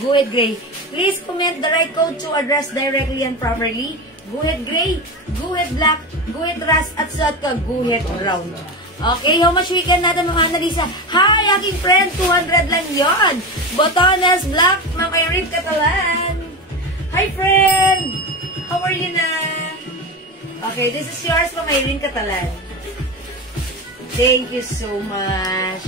Guhit gray. Please comment the right code to address directly and properly. Guhit gray, guhit black, guhit rust, at suot ko, guhit brown. Okay, how much weekend natin mga Annalisa? Hi, aking friend, 200 lang yon. Botones black, Ma'am Irene Catalan. Hi, friend! How are you na? Okay, this is yours, Ma'am Irene Catalan. Thank you so much.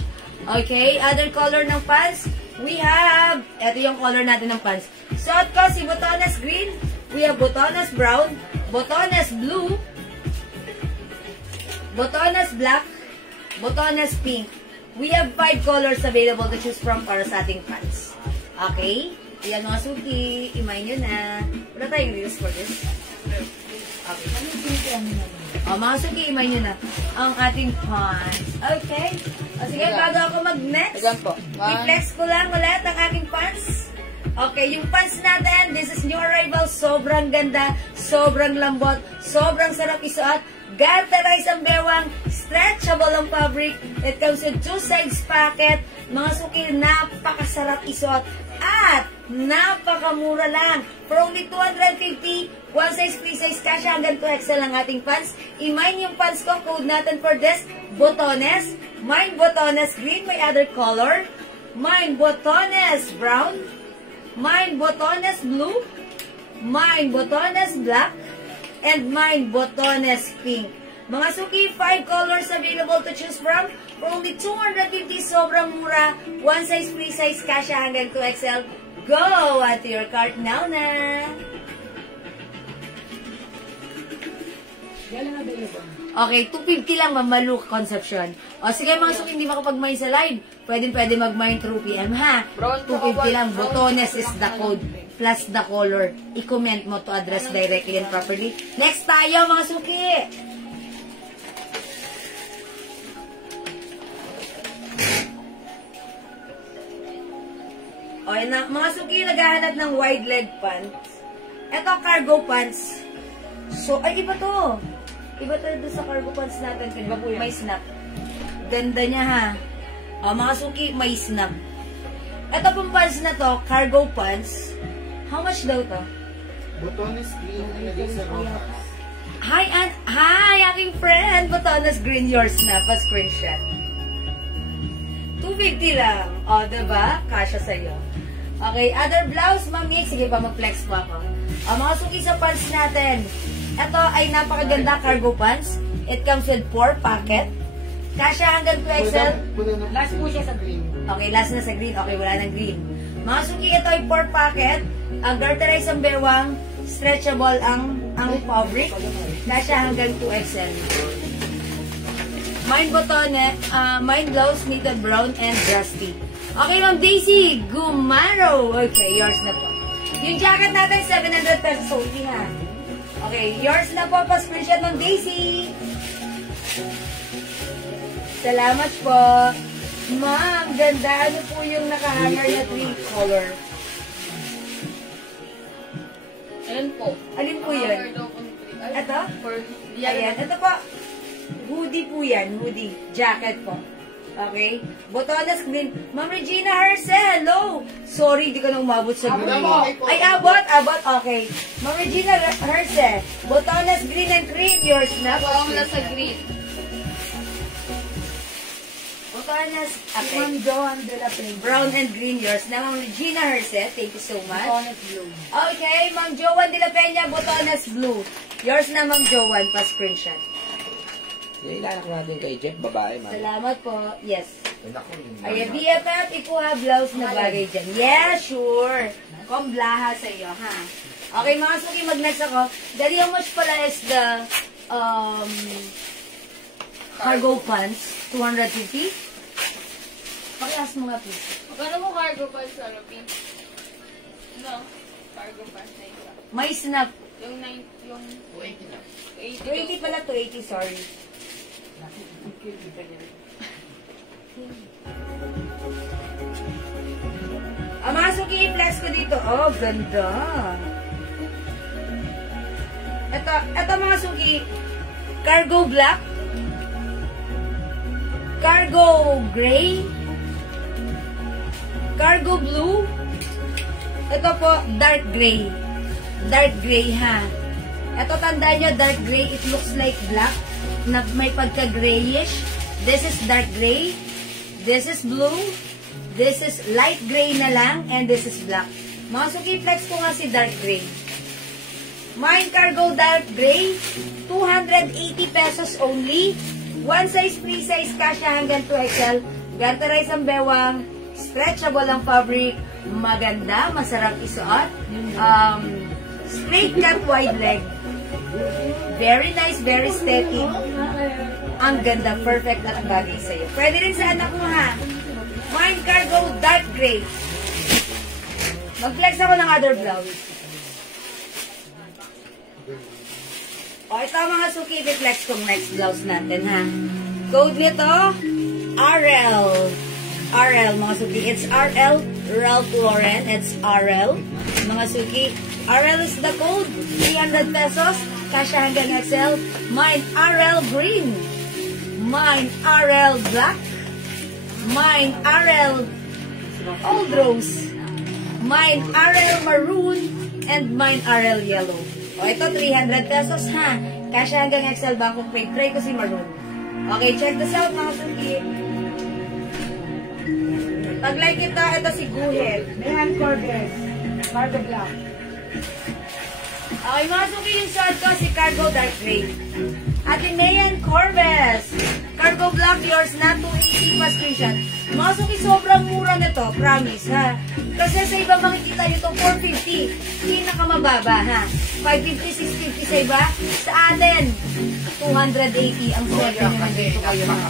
Okay, other color ng pants, we have, ito yung color natin ng pants. Suot ko si Botones green, we have Botones brown, Botones blue, Botones black, Botones pink. We have 5 colors available to choose from para sa ating pants. Okay? Yan mga suki, imay nyo na. Wala tayong reels for this. Okay. Mga suki, imay nyo na ang ating pants. Okay? Sige, bago ako mag-next, i-flex ko lang ulit ang aking pants. Okay, yung pants natin, this is new arrival. Sobrang ganda, sobrang lambot, sobrang sarap isuot. Garterize ang bewang, stretchable ang fabric. It comes with 2 sides pocket. Mga suki, napakasarap isuot. At napakamura lang. For only 250, 1 size, 3 size, kasya hanggang 2XL ang ating pants. I-mine yung pants ko, code natin for this, Botones. Mine Botones green, may other color. Mine Botones brown. Mine Botones blue. Mine Botones black. And mine Botones pink. Mga suki, 5 colors available to choose from. For only 250, sobrang mura. 1 size, 3 size, kasya hanggang 2XL. Go! Add to your cart now na! Okay, 250 lang, Mamaluk Conception. O sige mga suki, hindi makapag-mine sa live. Pwede mag-mine through PM, ha? 250 lang, Botones is the code. Plus the color. I-comment mo to address directly and properly. Next tayo, mga suki! Okay na, mga suki, naghahanap ng wide leg pants. Ito, cargo pants. So, ay, iba to. Iba to doon sa cargo pants natin. Iba po may snap. Ganda niya, ha? O, mga suki, may snap. Ito pong pants na to, cargo pants. How much daw to? Botones green, nilagay sa Rojas. Hi, aking friend. Botones green, yours na. Pa-screenshot. 250 lang. O, diba? Kasha sa'yo. Okay, other blouse, mami. Sige pa, mag-flex pa ako. Mga suki sa pants natin. Ito ay napakaganda cargo pants. It comes with 4 pocket. Kasha hanggang 2XL. Last po siya sa green. Okay, last na sa green. Okay, wala nang green. Mga suki, ito ay 4 pocket. Ang garterize ang bewang. Stretchable ang fabric. Kasha hanggang 2XL. Mine botone, mine blouse, knitted brown and rusty. Okay, Ma'am Daisy, Gumaro. Okay, yours na po. Yung jacket natin, 700 pesos only, ha? Okay, yours na po. Pa-screenshot, Ma'am Daisy. Salamat po. Ma'am, ganda. Ano po yung nakahanger na 3 color? Ayan po. Alin po yun? Ito? Ayan. Ito po. Hoodie po yan. Hoodie. Jacket po. Okay? Botones green. Ma'am Regina Herse, hello! Sorry, di ko na umabot sa green. Ay, abot. Okay. Ma'am Regina Herse, Botones green and cream. Yours na. Ako na sa green. Botones, okay. Ma'am Joan de la Peña. Brown and green. Yours na. Ma'am Regina Herse, thank you so much. Botones blue. Okay, Ma'am Joan de la Peña, Botones blue. Yours na, Ma'am Joan, pa-screenshot. Nailanak natin kay Jeff, babae, ma'am. Salamat po. Yes. Ay, Ayan, BFF, ikuha blouse na bagay dyan. Yeah, sure. Kung blaha sa iyo, ha? Okay, mga suki, mag-next ako. Dali, how much pala is the cargo pants? 250? Pakias mo nga, please. Magkano mo cargo pa sa Robin? No, cargo pa sa isa. May snap. Yung 280 na. 280 pala, 280, sorry. Mga suki, i-flex ko dito. Oh, ganda. Ito mga suki, cargo black, cargo gray, cargo blue, ito po, dark gray. Dark gray, ha. Ito, tandaan nyo, dark gray, it looks like black, na may pagka-grayish. This is dark gray, this is blue, this is light gray na lang, and this is black. Mga suki, flex ko nga si dark gray. Mine cargo dark gray, 280 pesos only. One size, free size, kasya hanggang 2XL. Ganterize ang bewang, stretchable ang fabric, maganda, masarap isuot. Straight cut wide leg. Very nice, very aesthetic. Ang ganda, perfect na ang bagay sa'yo. Pwede rin sa anak mo, ha. Mine cargo dark gray. Mag-flex ako ng other blouse. O, ito mga suki, i-flex kong next blouse natin, ha. Code nito, RL. RL, mga suki. It's RL, Ralph Lauren. It's RL. Mga suki, RL is the code. 300 pesos. Kasya hanggang XL. Mine, RL green. Mine, RL black. Mine, RL old rose. Mine, RL maroon. And mine, RL yellow. O, ito, 300 pesos, ha. Kasya hanggang XL Bangkok Pay. Try ko si maroon. Okay, check this out, mga suki. Pag like ito si Guhit. May hand cordless. Cargo black. Okay, mga suki, yung short ko, si Cargo Dark Gray. Ate Mayan Corbes. Cargo Black, yours na, 280 pa screenshot. Mga suki, sobrang mura nito, promise, ha. Kasi sa iba makikita nyo ito, 450. Pinakamababa, ha. 550, 650 sa iba. Sa atin, 280 ang sweldo nyo nandito kayo, ha.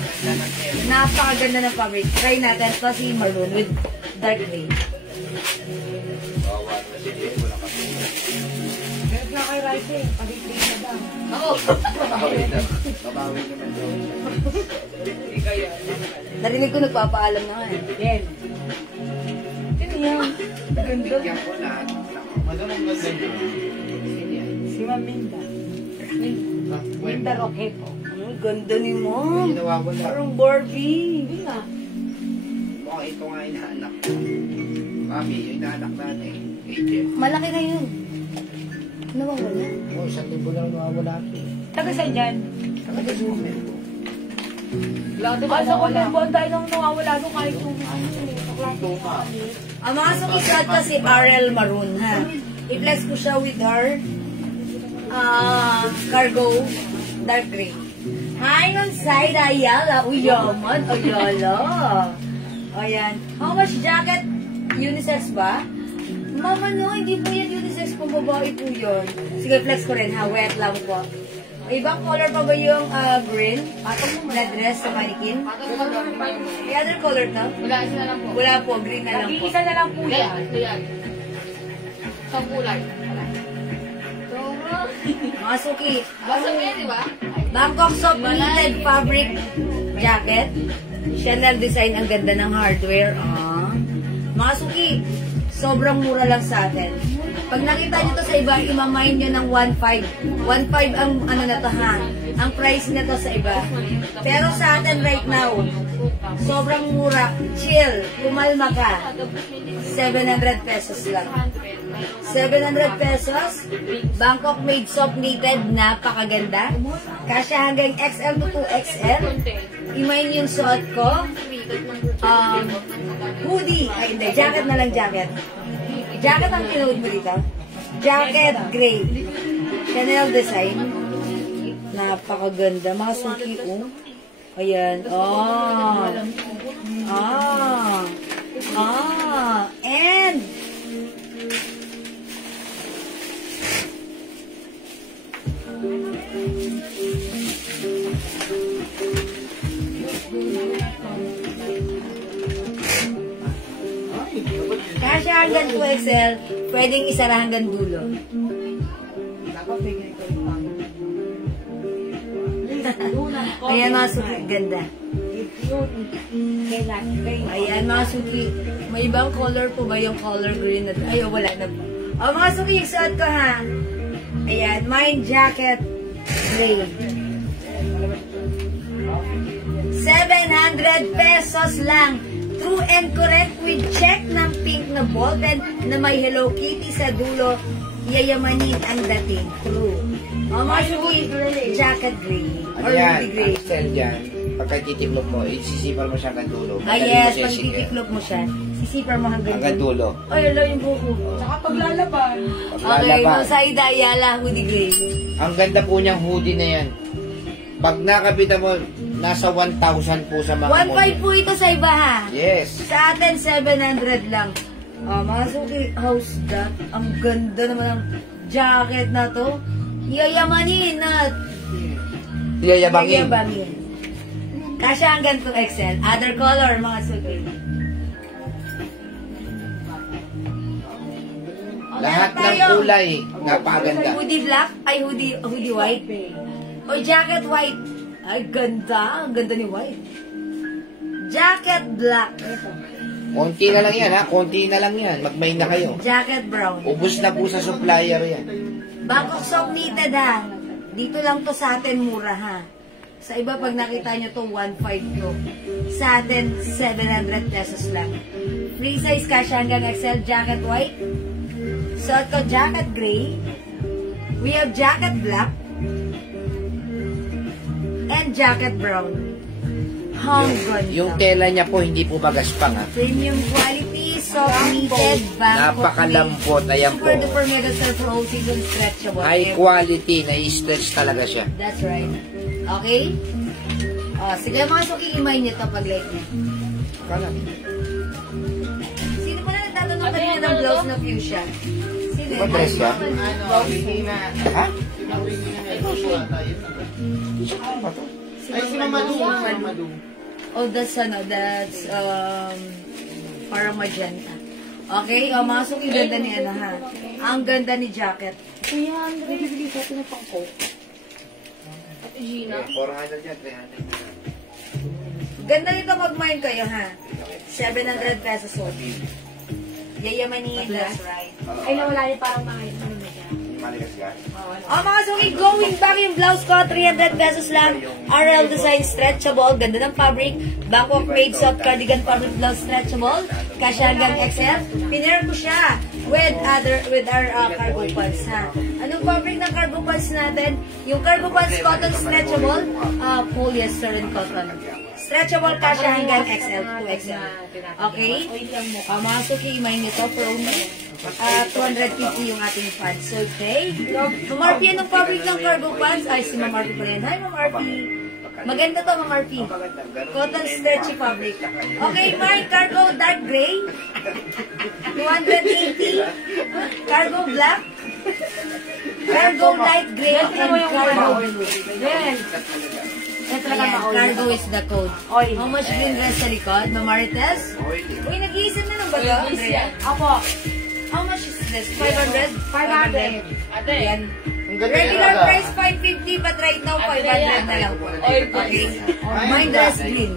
Napakaganda ng fabric. Try natin. Ito si maroon with dark gray. Meron na kay Rice, pag-ibig na daw. Babawi naman daw. Narinig ko nagpapaalam na nga, eh. Yan. Sino yan? Ganda. Bigyan ko na. Magandang ganda niya. Si Maminda. Minda Roqueto. Ang ganda ni Mom. Ginawa ko na. Parang Barbie. Hindi nga. Mukhang ito nga inaanak ko. Mami, yung inaanak natin. Kay Jeff. Malaki na yun. Nawawala. Oo, 1,000 lang nawawala ko. Taga saan dyan? Taga-Sumen ko. Sa Comelbo, ang dahil nang nawawala nung kahit yung Ang mga sukisat ko si RL Maroon, ha. I-flex ko siya with her cargo dark gray. Hi, on side, Ayala. Uyaman, Ayala. Ayan. How much jacket? Unisex ba? Mama, no, hindi po yan unisex. Kung babae po yun. Sige, flex ko rin, ha. Wet lang po. Ibang color pa ba yung green? Na dress sa mannequin? May other color to? Wala, isa na lang po. Wala po, green na lang po. Nag-iisa na lang po yan. Ito yan. Isang kulay. Mga suki. Basta mo yan, di ba? Bangkok Soft Knitted Fabric Jacket. Chanel design, ang ganda ng hardware. Mga suki, sobrang mura lang sa atin. Pag nakita nyo to sa iba, imamain nyo ng 1.5. 1.5 ang ano na to, ha? Ang price na to sa iba. Pero sa atin right now, sobrang mura. Chill. Kumalma ka. 700 pesos lang. 700 pesos. Bangkok made soft knitted. Napakaganda. Kasya hanggang XL to 2XL. Imayin yung suot ko. Hoodie. Ay, hindi. Jacket na lang, jacket. Jacket ang tinood mo dito. Jacket gray. Chanel design. Napakaganda. Mga suki, oh. Ayan. And Kasha hanggang 2XL, pwedeng isara hanggang dulo. Ayan mga suki, ganda. Ayan mga suki, may ibang color po ba yung color green? Ay, wala na po. O mga suki, yung suot ko ha. Ayan, mine jacket gray. 700 pesos lang. True and correct with check ng pink na ball pen na may Hello Kitty sa dulo. Yayamanin ang dating. True. O mga suki, jacket gray. Or Ayan, ruby gray. ang style dyan, pagka titiklop mo, isisipal mo siya hanggang dulo. Ah, yes, pag titiklop mo siya, sisipar mo Hanggang dulo. Ay, ala yung buko. Tsaka paglalaban. Okay, Paglalaban. Masaida Ayala, hoodie gray. Ang ganda po niyang hoodie na yan. Pag nakabita mo, nasa 1,000 po sa mga 1.5 po ito sa iba ha. Yes. Sa atin, 700 lang. Mga suki, how's that? Ang ganda naman ng jacket na to. Yayamanin at Yayabangin. yayabangin. Kasya hanggang 2XL. Other color, mga suki. Lahat Meron ng tayo. kulay, napakaganda. Hoodie black, ay hoodie white. O jacket white. Ay, ganda. Ang ganda ni white. Jacket black. Konti na lang yan ha, konti na lang yan. Magmay na kayo. Jacket brown. Ubus na po sa supplier yan. Bangkok soft knitted ha. Dito lang to sa atin mura ha. Sa iba pag nakita nyo to 1.5 to. Sa atin 700 pesos lang. Free size kasya hanggang XL. Jacket white. Suot ko jacket gray. We have jacket black. And jacket brown. Hanggang Yung tela niya po, hindi po magaspang ha. premium quality, soft knitted, Bangkok Napakalambot, ayan po. Super duper mega surfer all season stretchable. High quality, na-stretch talaga siya. That's right. Okay? Sige mga suki, imay niyo to pag late niya. Sino pala nagtatanong kanina ng blouse na fuchsia? Sino Diba dress ba? Ano, hindi na. Ha? Ay, si Mamadu. Mamadu. Oh, that's parang magenta. Okay, mga suki, ganda ni ano ha. Ang ganda ni jacket. Kuya, Andre, bibili ko ito na pang coke. Ate Gina. 400 yan, 300. Ganda nito pag mine kayo ha. 700 pesos only. Yayamanin, that's right. Ay, nawala niya parang mga ano na siya. Maligas-gas. Mga suki, going back yung blouse ko, 300 pesos lang. RL Design stretchable, ganda ng fabric. Bangkok made soft cardigan fabric blouse stretchable. Kasya hanggang XL. Pinair ko siya with our cargo pants ha. Anong fabric ng cargo pants natin? Yung cargo pants cotton stretchable, polyester and cotton. Stretchable kasya hanggang XL to XL. Okay? Mga suki, imay nito for only 250 yung ating pants. Okay? Ma'am Arpy, anong fabric ng cargo pants? Ay, si Ma'am Arpy pa rin. Hi, Ma'am Arpy. Maganda to, Ma'am Arpy. Cotton stretchy fabric. Okay, my cargo dark gray. 280. Cargo black. Cargo light gray. And cargo blue. Then, Ayan, cargo is the code. How much green dress sa likod? Ma'am Marites? Uy, nag-iisip na ng baga, Andrea? Apo, How much is this? 500? 500. Ate. Yan. Ang ganda Regular talaga. price 550 but right now 500 na lang po. Okay. Mine dress green.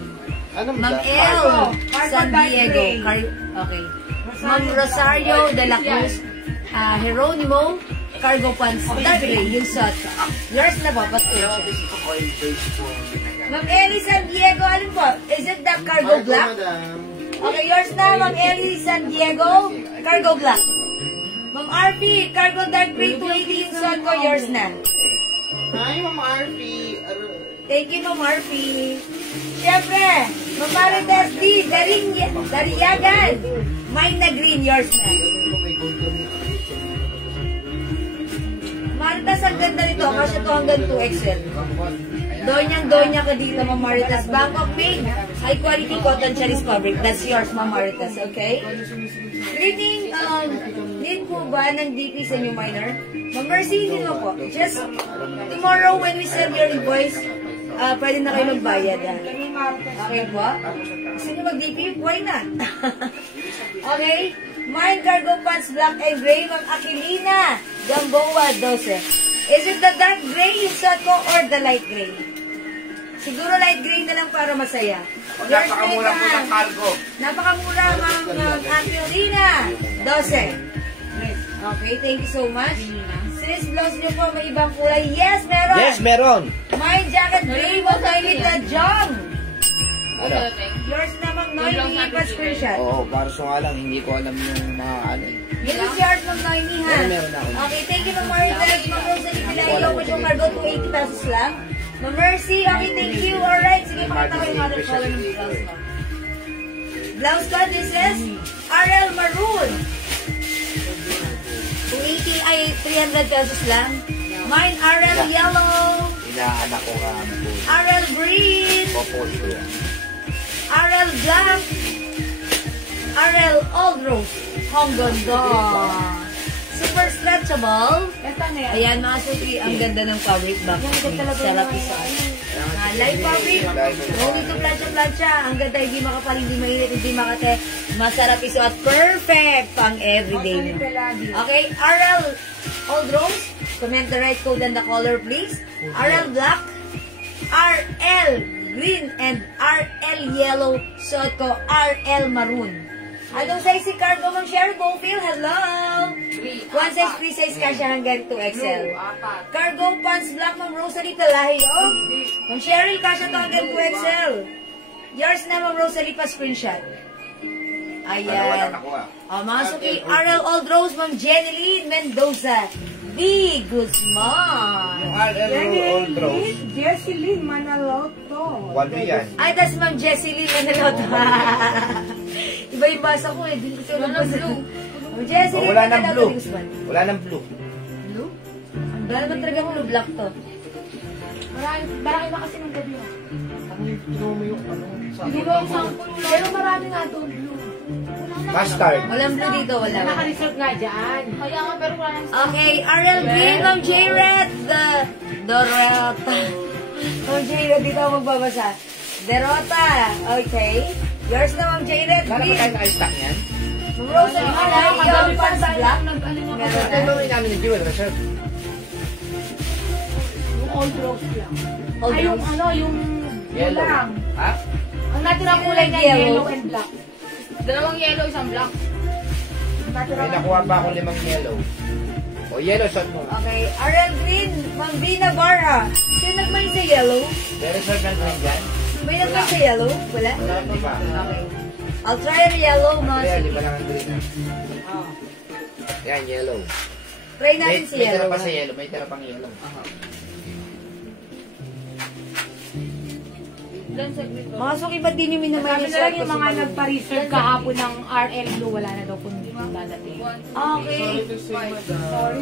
Anong Ma'am black? L. Cargo San dark Diego. gray. Okay. Ma'am Rosario de la Cruz. Jeronimo. Cargo pants. Dark gray. Yung suot. Yours na ba? Pasensya. Ma'am Ellie San Diego. Alin po? Is it the cargo black? Madam. Okay, yours na. Ma'am Ellie San Diego. Cargo black. Ma'am RP. Cargo dark gray 280 yung suot ko. Yours na. Hi, Ma'am Arpy. Thank you, Ma'am Arpy. Siyempre, Ma'am Marites D. Dariyagan. Mine na green. Yours na. Maritas, ang ganda nito. Kasi ito hanggang 2XL. Donya ka dito, Ma'am Maritas. Bangkok made. High quality cotton charis fabric. That's yours, Ma'am Maritas. Okay? Reading, need po ba ng DP sa new minor? Ma'am Mercy, hindi mo po. Just tomorrow when we send your invoice, pwede na kayo magbayad. Okay po? Gusto nyo mag-DP? Why not? Okay? Mine cargo pants black and gray ng Aquilina Gamboa 12. Is it the dark gray yung suot ko or the light gray? Siguro light gray na lang para masaya. Napakamura po ng cargo. Napakamura, ma'am, ng Aquilina 12. Okay, thank you so much. Sis, blouse niyo po, may ibang kulay. Yes, meron! Yes, meron! My jacket gray mo tayo with the jump. Ano? Yours naman, Noemi, pa-screenshot. Oo, para so nga lang, hindi ko alam yung mga ano eh. Yun is yours, Ma'am Noemi, ha? Meron ako. Okay, thank you, Ma'am Maribel. Ma'am Rosalie Pilayo, with yung cargo, 280 pesos lang. Ma'am Mercy, okay, thank you. Alright, sige, pakita ko yung other color ng blouse ko. Blouse ko, this is RL Maroon. 280 ay 300 pesos lang. Mine, RL Yellow. Inaanak ko nga ang food. RL Green. Popos ko yan. RL Black. RL Old Rose. Ang ganda. Super stretchable. Ayan mga suki, ang ganda ng fabric back. Sarap isa. Light fabric. No need to plancha-plancha. Ang ganda, hindi makapal, hindi mainit, hindi makate. Masarap isuot. Perfect pang everyday. Okay, RL Old Rose. Comment the right code and the color, please. RL Black. RL Green and RL Yellow. Suot ko, RL Maroon. Anong size si cargo, Ma'am Cheryl Bowfield? Hello! One size, free size ka siya hanggang 2XL. Cargo pants black, Ma'am Rosalie Talahio. Ma'am Cheryl, ka siya to hanggang 2XL. Yours na, Ma'am Rosalie, pa-screenshot. Ayan. O, mga suki, RL Old Rose, Ma'am Jeneline Mendoza. B. Guzman. Yung RL Old Rose. Jesseline Manaloto. Walo yan. Ay, that's Ma'am Jesseline Manaloto. Iba yung basa ko eh. Dito ko Wala ng blue. Ma'am Jesseline Wala ng Manaloto blue. Guzman. Wala ng blue. Blue? Wala naman talaga blue. Black to. Marami na kasi ng gabi. Ano? Hindi ko ang sample. Pero marami nga doon blue. Mustard. Walang blue dito, wala. Naka-reserve nga dyan. Kaya nga, pero wala nang Okay, RL Green, Ma'am J-Red, the Dorota. Ma'am J-Red, dito ako magbabasa. Derota, okay. Yours na, Ma'am J-Red Wala ba tayo Green. naka-stack yan? Ma'am Rosalie, Malayo, Pants Black. Ito gawin namin ng Jewel Reserve. Yung old rose lang. Old Ay, yung Rose. ano, yung Yellow. lang. Ha? Ang naturang kulay niya, Yellow. yellow and black. dalawang yellow, isang black. May nakuha pa ako 5 yellow. O yellow shot mo. Okay, RL Green, Ma'am Vina Barra. Sino nagmay sa yellow? May reserve ng green dyan? May nagmay sa yellow? Wala? Wala, di ba? Okay. I'll try a yellow, mga Kaya, di sige. ba lang ang green ah? Yan, yellow. Try May, natin si may tira yellow. pa sa yellow. May tira pang yellow. Then, sa green Mga suki, ba't di nyo minamay Sabi na lang yung mga nagpa-reserve kahapon ng RL blue, wala na daw kung hindi dadating. Okay.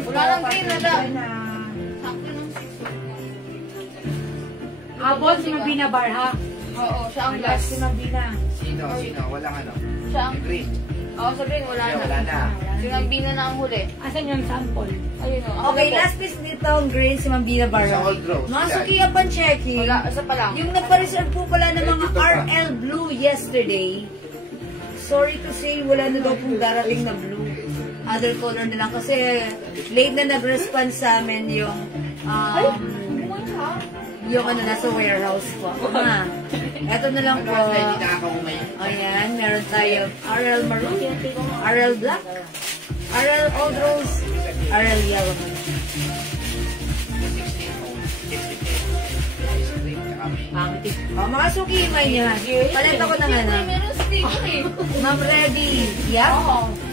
Wala nang green, wala. Na. Sakto ng 6. Abot si Mabina Barha. Oo, siya ang Last last. si Mabina. Sino? Walang ano? Siya ang... Yung green. Oo, sa green, wala Yeah, na. wala na. Si Mambina na ang huli. Asan yung sample? Ayun o. Okay, last piece dito ang green si Mambina Sa Barra. Old Rose. Mga suki, upon checking, Wala, isa pa lang. yung nagpa-reserve po pala ng mga Ito pa. RL Blue yesterday, sorry to say, wala na daw pong darating na blue. Other color na lang kasi late na nag-response sa amin yung ano nasa warehouse po. Eto na lang po. Hindi nakakaumay. Ayan, meron tayo RL Maroon, RL Black, RL Old Rose, RL Yellow. Mga suki, may niya. Palit ako ng ano. Meron sticker eh. Ma'am Ready. Yap.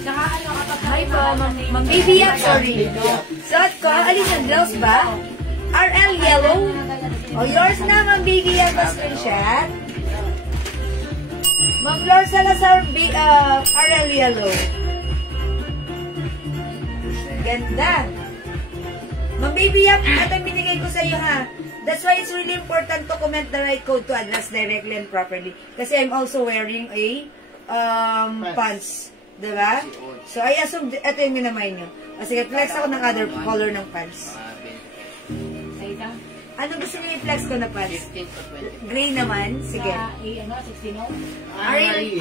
Saka ano, Hi po, Ma'am Baby Yap, sorry. Suot ko, alis ang gloves ba? RL Yellow. O, yours na, Ma'am Baby Yap, pa screenshot. Ma'am Flor Salazar, RL Yellow. Ganda. Ma'am Baby Yap, ito yung binigay ko sa iyo ha. That's why it's really important to comment the right code to address directly and properly. Kasi I'm also wearing a pants. Diba? So, I assume, ito yung minamay nyo. O, sige, flex ako ng other color ng pants. Ano gusto niyo i-flex ko na pants? 15 to 20. Gray naman. Sige. Sa, ano, 16 no?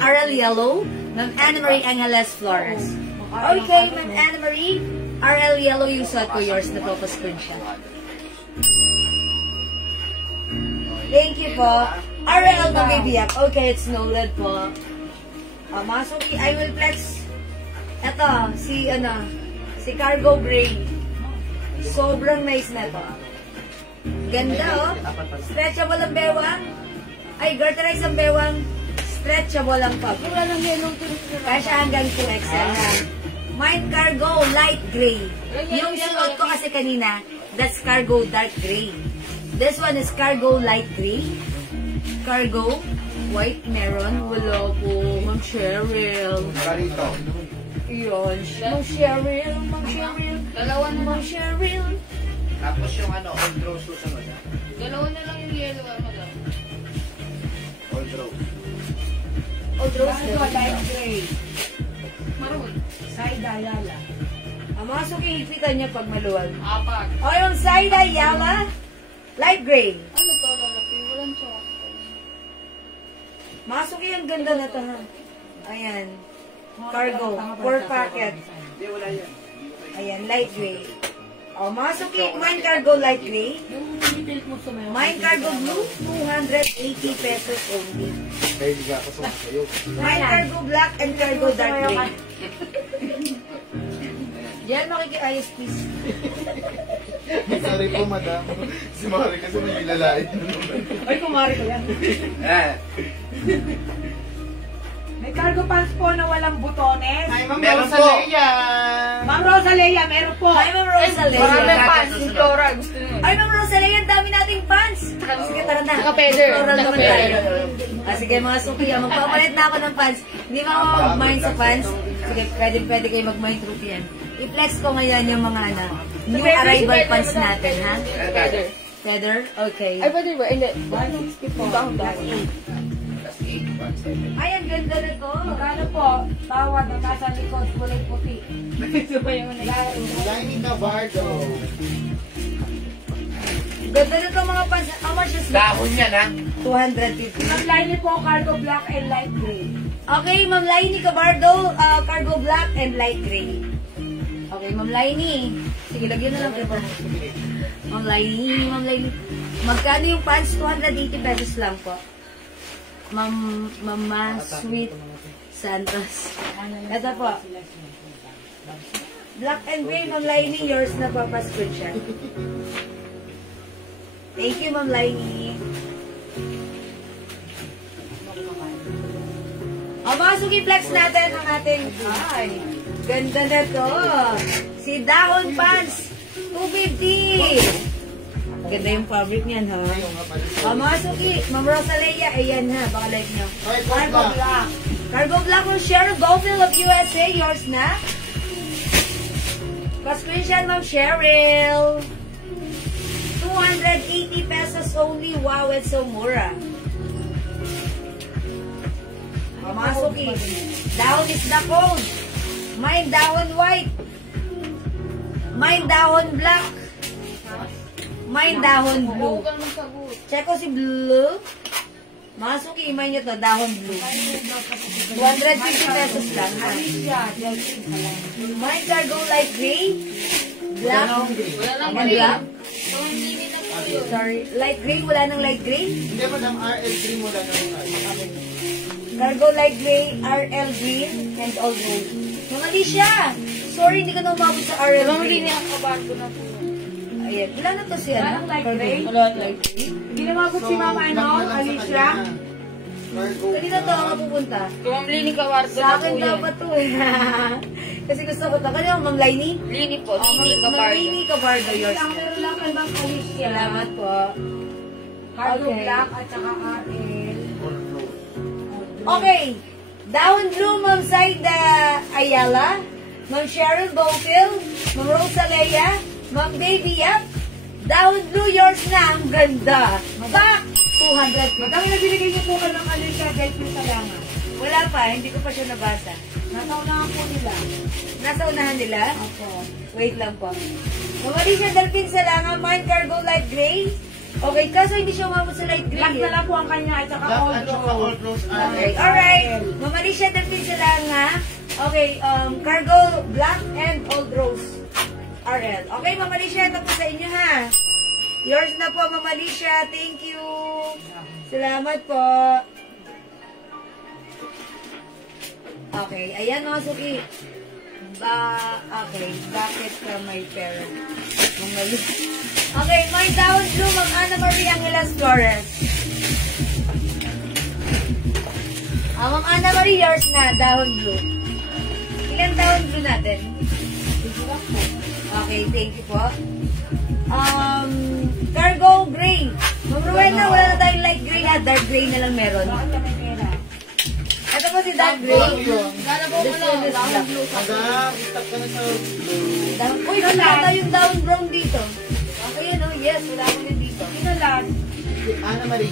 RL Yellow. Ma'am Anna Marie Angeles Flores. Okay, Ma'am Anna Marie. RL Yellow yung suot ko. Yours na po. Pa-screenshot. Thank you po. RL na baby up. Okay, it's noted po. Masuki, I will flex. Eto, si Cargo Gray. Sobrang nice na to. Ganda, oh. Stretchable ang bewang. Ay, garterize ang bewang. Stretchable ang pop. Wala nang yellow to. Kasi hanggang 2XL na. Mine Cargo Light Gray. Yung suot ko kasi kanina, that's Cargo Dark Gray. This one is Cargo Light Gray. Cargo White Meron. Wala po. Ma'am Cheryl. Marito. Yun. Ma'am Cheryl. Ma'am Cheryl. Dalawa na Ma'am lang. Cheryl. Tapos yung old rose susunod ha. Dalawa na lang yung yellow, ano lang. Old rose. Old Rose. Light gray. Maroon. Side Ayala. Ang mga sukihipitan niya pag maluwag. 4. O yung side Ayala, light gray. Ano to, lalaki? Walang chocolate. Mga suki, ang ganda na to ha. Ayan. Cargo. 4 packet. Hindi, wala yan. Ayan, light gray. O, mga suki, Mine Cargo light gray. Yung detail mo sa may... Mine Cargo blue, 280 pesos only. Kaya hindi ka ako sumasayo. Mine Cargo black and Cargo dark gray. Diyan makikiayos, please. Sorry po, madam. Si Mari kasi may nilalain. Ay, kumari ko yan. May cargo pants po na walang butones. Ay, Ma'am Meron po. Rosalia. Ma'am Rosalia, meron po. Hi, Ma'am Rosalia. Maraming pants. Si Flora, gusto nyo. Ay, Ma'am Rosalia, ang dami nating pants. Sige, tara na. Naka-feather. Floral naman tayo. Naka-feather. Sige, mga suki, magpapalit na ako ng pants. Hindi ba ako mag-mind sa pants? Sige, pwede kayo mag-mind through yan. I-flex ko ngayon yung mga new arrival pants natin, ha? Feather. Feather? Okay. Ay, pwede ba? Hindi. 160 po. Ibang dahil. Plus 8, 1, 7. Ay, ang ganda na to. Magkano po? Tawad na nasa likod, kulay puti. Ito ba yung Dining Navarro. Ganda na to mga pants. How much is that? Dahon yan ha. 250. Ma'am Lainey po, cargo black and light gray. Okay, Ma'am Lainey Cabardo, cargo black and light gray. Okay, Ma'am Lainey. Sige, lagyan na lang kayo. Ma'am Lainey. Magkano yung pants? 280 pesos lang po. Mama Sweet Santos. Ito po. Black and gray, Ma'am Lainey. Yours na po, pa-screenshot. Thank you, Ma'am Lainey. Mga suki-flex natin ang ating... Ay, ganda na to. Si Dahon Pants, 250. Ganda yung fabric niyan, ha? Mga suki, Ma'am Rosalia, ayan ha, baka like nyo. Cargo Black. Cargo Black ng Cheryl Bowfield of USA, yours na. Pa-screenshot, Ma'am Cheryl. 280 pesos only. Wow, it's so mura. Masuki. Dahon is the code. Mine dahon white. Mine dahon black. Mine dahon blue. Huwag kang magsagot. Check ko si blue. Masuki, imay nyo to. Dahon blue. 250 pesos lang. Ha? Mine cargo light gray. Black. Wala lang And gray. black. So, hindi na po yun. Sorry. Light gray. Wala nang light gray. Hindi, madam. RL3 mo lang naman. Cargo light gray, RL green, and all gold. Ma'am Alicia! Sorry, hindi ka na umabot sa RL Ma'am green. Lini, ang kabago na po. Ayan. Ilan na to siya? Walang light gray? Wala, light gray. Hindi na mabot si Mama, ano? Alicia? Kanina to ang mapupunta. Kung Ma'am Lini Kawardo Sa na po akin yan. dapat to eh. Kasi gusto ko to. Kanina, Ma'am Lainey? Lini po, Lini Ma'am Kawardo. Lainey Cabardo, yours. Ang meron lang kay Ma'am Alicia. Salamat po. Cargo Okay. black at saka RL. Okay. Down blue, Ma'am Saida Ayala, Ma'am Cheryl Bowfield, Ma'am Rosalia, Ma'am Baby Yap. Down blue, yours na. Ang ganda. Back! 250. Madami na binigay niyo po ka ng Alicia dahil po salamat. Wala pa, hindi ko pa siya nabasa. Nasa unahan po nila. Nasa unahan nila? Opo. Wait lang po. Ma'am Alicia Dalpin Salanga, Mine Cargo Light Gray, Okay, kaso hindi siya umabot sa light green. Black na lang po ang kanya at saka Black all at saka rose. all rose Okay, RL. alright. Mamali siya din sila nga. Okay, cargo, black and old rose. RL. Okay, Mama Alicia, ito po sa inyo ha. Yours na po, Mama Alicia. Thank you. Salamat po. Okay, ayan mga suki. Okay, bakit ka may parent? Mama Alicia. Okay, my down blue, Ma'am Ana Marie Angeles Flores. Ma'am Ana Marie, yours na, down blue. Ilan down blue natin? Okay, thank you po. Cargo gray. Ma'am Rowena, wala na tayong light gray ha. Dark gray na lang meron. Ito po si dark gray. Gana po mo lang. Down blue. Hanggang, stop ka na sa blue. Uy, wala tayong down brown dito. Ayan o, yes, wala ko din dito. Inalan. Ana Marie.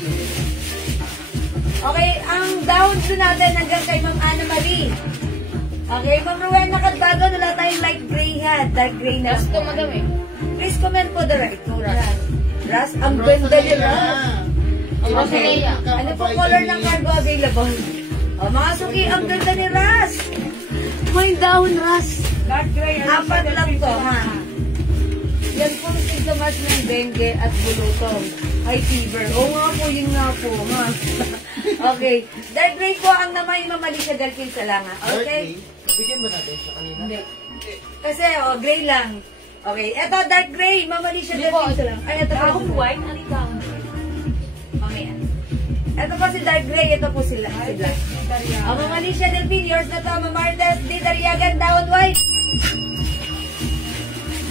Okay, ang down blue natin hanggang kay Ma'am Ana Marie. Okay, Ma'am Rowena, kadbago, wala tayong light gray ha. Dark gray na. Gusto madam eh. Please comment po the right to Ras. Ras, ang ganda niya Ras. Okay. Ano po color ng cargo available? O, mga suki, ang ganda ni Ras. May down Ras. Dark gray. Apat lang to, ha? Yan po sintomas ng dengue at bulutong. High fever. Oo nga po, yun nga po, ha? Okay. Dark gray po ang naman yung mamali siya dalpin sa langa. Okay? Bigyan ba natin siya kanina? Hindi. Kasi, gray lang. Okay. Eto, dark gray. Mamali siya dalpin sa langa. Ay, eto po. Down white. Ano yung down? Mamaya. Ito po si dark gray. Ito po sila. Si black. Ang mamali siya dalpin. Yours na to. Mamartes. Di Dariagan. Down white.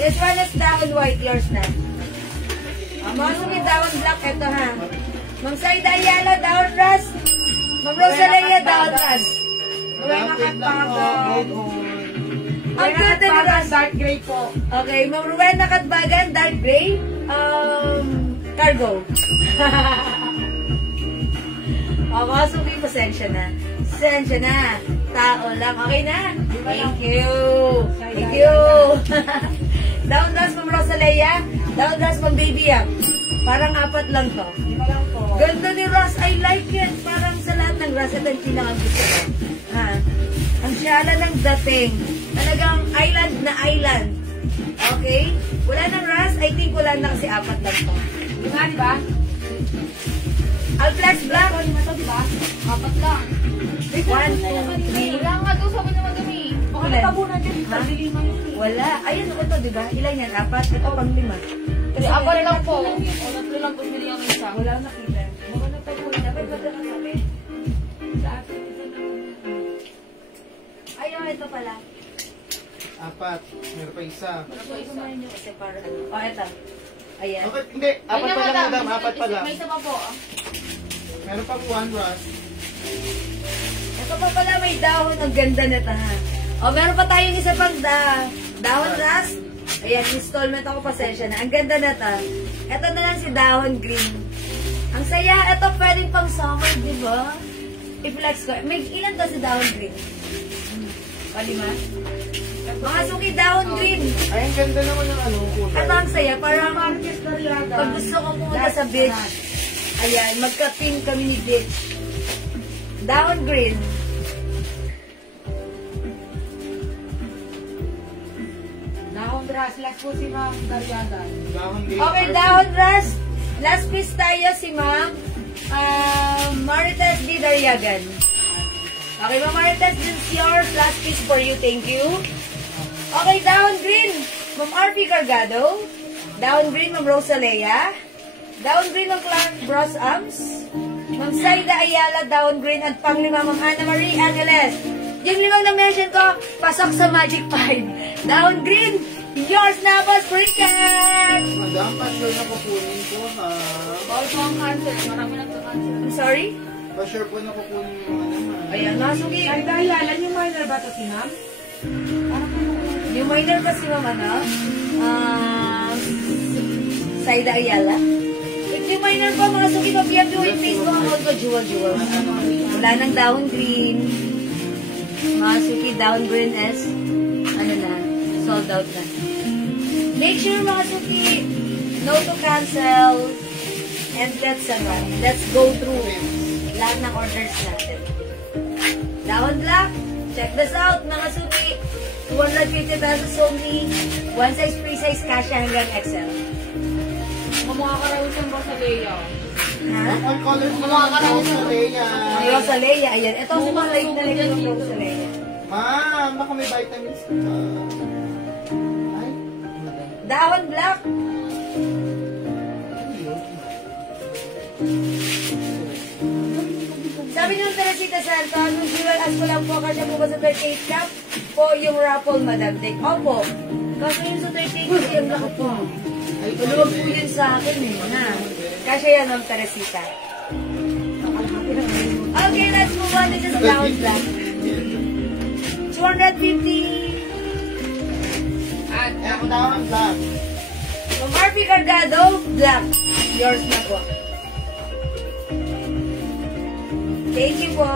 This one is down white. Yours na. Ang mga sumi down black. Ito ha. Ma'am Saida Ayala. Down ras. Ma'am Rosalia. Down ras. Rowena Katbagan. Ang ganda ni Ras. Dark gray po. Okay. Ma'am Rowena Katbagan. Dark gray. Cargo. Mga sumi. Pasensya na. Pasensya na. Tao lang. Okay na? Thank you. Thank you. Down ras, Ma'am Rosalia. Down ras, Ma'am Baby Up. Parang apat lang to. Lima lang po. Ganda ni Ras. I like it. Parang sa lahat ng Ras, ito yung pinakagusto ko. Ha? Ang syala ng dating. Talagang island na island. Okay? Wala ng Ras. I think wala na kasi apat lang to. Lima, di ba? Alflex Black. Lima to, di ba? Apat lang. 1, 2, 3. Wala nga daw sabi na madami. Baka Ilan? natabunan din. Ha? Lima yun. Wala. Ayun, ito, di ba? Ilan yan? Apat. Ito pang 5. Kasi apat lang po. O tatlo lang po bili ang isa. Wala nakita. Baka natabunan. Dapat ba na kami? Sa atin. Ayun, ito pala. Apat. Meron pa isa. Kasi para ano. Oh, ito. Ayan. Okay, hindi. Apat pa lang, madam. Apat pa lang. May isa pa po. Meron pang one rush. Ito pa pala may dahon. Ang ganda na ito, ha? O, meron pa tayong isa pang dahon ras. Ayan, installment ako, pasensya na. Ang ganda na ito. Ito na lang si dahon green. Ang saya. Ito pwedeng pang summer, di ba? I-flex ko. May ilan to si dahon green? Palima? Mga suki dahon green. Ay, ang ganda naman ng ano, kulay. Ito ang saya. Parang Marquez Dariaga. pag gusto ko pumunta sa beach. Ayan, magka-pin kami ni beach. Dahon green. Dahon ras. Last po si Ma'am Dariaga. Dahon gate. Okay, dahon ras. Last piece tayo si Ma'am Marites D. Dariagan. Okay, Ma'am Marites, this is your last piece for you. Thank you. Okay, dahon green. Ma'am R.P. Cargado. Dahon green, Ma'am Rosalia. Dahon green, Ma'am Clark Brosams. Ma'am Saida Ayala, dahon green. At panglima, Ma'am Ana Marie Angeles. Yung limang na-mention ko, pasok sa Magic 5. Dahon green, yours na po, cricket! Madam, pa-sure na kukunin ko, ha? Bawal po ang cancer. Marami nagka-cancer. I'm sorry? Pa-sure po na kukunin yung mga naman. Ayan, nasugi. Ay, dahilalan yung minor ba ito si Ma'am? Yung minor ba si Ma'am, ano? Saida Ayala. If yung minor pa, mga sugi pa, PM doing Facebook account ko, jewel. Wala nang dahon green. Mga sugi, dahon green S. Ano na, sold out na. Make sure, mga sugi, no to cancel. And let's go through lahat ng orders natin. Dahon Black, check this out, mga suki. 250 pesos only. One size, free size, kasha hanggang XL. Mga karawin ng Rosalea. Ha? All colors mo lang ang Rosalea. May Rosalea, ayan. Ito si mga light na light yung Rosalea. Ma'am, baka may vitamins ka. Ay, Dahon Black. Sabi ng Teresita Santa, nung dual as ko lang po, kasi po ba sa 38 cup po yung raffle, Madam Dick? Opo. Kasi yun sa 38 kasi yung laki po. Ay, tulog po yun sa akin eh, ha? Kasi yan ng Teresita. Okay, let's move on dito sa Dahon Black. 250. at ako daw ang vlog. From RP Cargado, Black. Yours na po. Thank you po.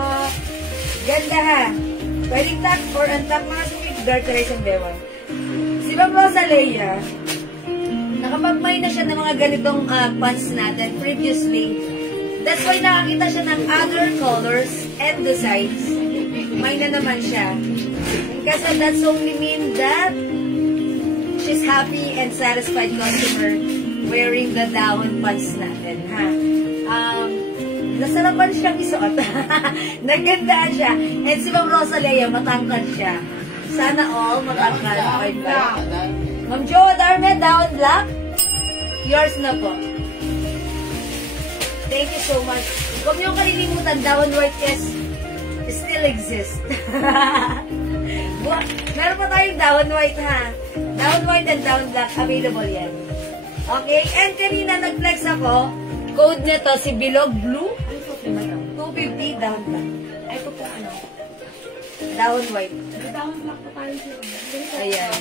Ganda ha. Pwedeng tap or untap mga sumig. Dark Teresa ang bewa. Si Ma'am Rosalea, nakapag-may na siya ng mga ganitong pants natin previously. That's why nakakita siya ng other colors and designs. May na naman siya. Kasi that's only mean that she's happy and satisfied customer wearing the dahon pants natin, ha? Nasarapan siyang isuot. Nagandaan siya. And si Ma'am Rosalea, matangkad siya. Sana all matangkad. Okay ba? Ma'am Jo Darme, dahon black. Yours na po. Thank you so much. Huwag niyong kalilimutan, dahon white still exist. Meron pa tayong dahon white, ha? Dahon white and dahon black, available yan. Okay? And kanina nag-flex ako, code nito si Bilog Blue. 250 dahon black. Ay, ito po ano. Dahon white. Dahon black pa tayo siya. Ayan.